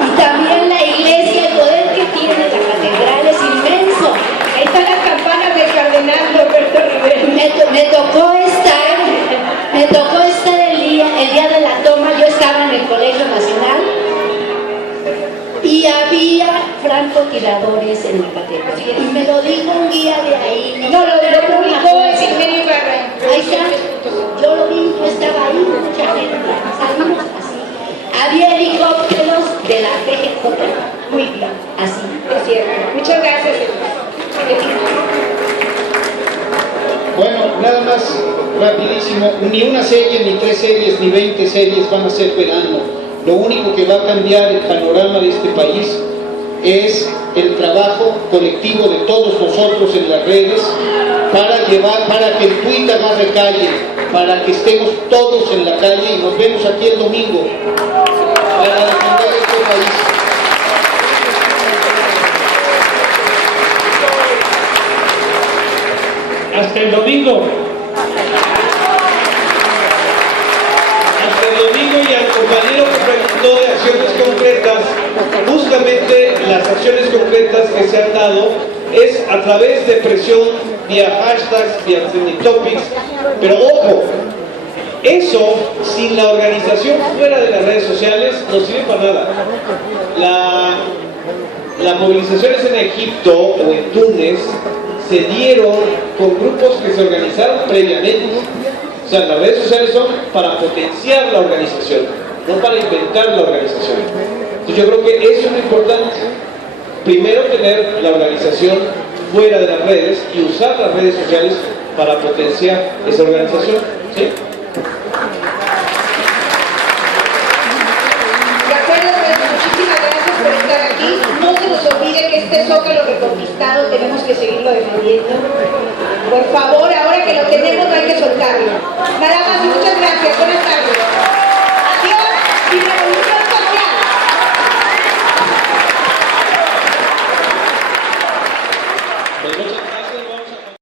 Y también la iglesia, el poder que tiene la catedral es inmenso. Ahí están las campanas del cardenal Roberto Rivera. Me tocó estar el día de la toma, yo estaba en el Colegio Nacional y había francotiradores en la catedral. Y me lo dijo un guía de ahí. No, lo publicó el Silverio Ibarra. Ahí está. Yo lo vi, no estaba ahí, mucha gente. Salimos así. Había helicópteros de la PGJ. Muy bien, así. Es cierto. Muchas gracias. Bueno, nada más rapidísimo, ni una serie, ni 3 series, ni 20 series van a ser verano. Lo único que va a cambiar el panorama de este país es el trabajo colectivo de todos nosotros en las redes para que el Twitter más recalle, para que estemos todos en la calle y nos vemos aquí el domingo para defender este país. Hasta el domingo. Hasta el domingo, y al compañero que preguntó de acciones concretas, justamente las acciones concretas que se han dado es a través de presión vía hashtags, vía trending topics, pero ojo, eso sin la organización fuera de las redes sociales no sirve para nada. Las movilizaciones en Egipto o en Túnez se dieron con grupos que se organizaron previamente. O sea, las redes sociales son para potenciar la organización, no para inventar la organización. Entonces yo creo que eso es lo importante. Primero tener la organización fuera de las redes y usar las redes sociales para potenciar esa organización. ¿Sí? De acuerdo, pues, muchísimas gracias por estar aquí. No se nos olvide que este Zócalo reconquistado tenemos que seguirlo defendiendo. Por favor, ahora que lo tenemos no hay que soltarlo. Nada más y muchas gracias.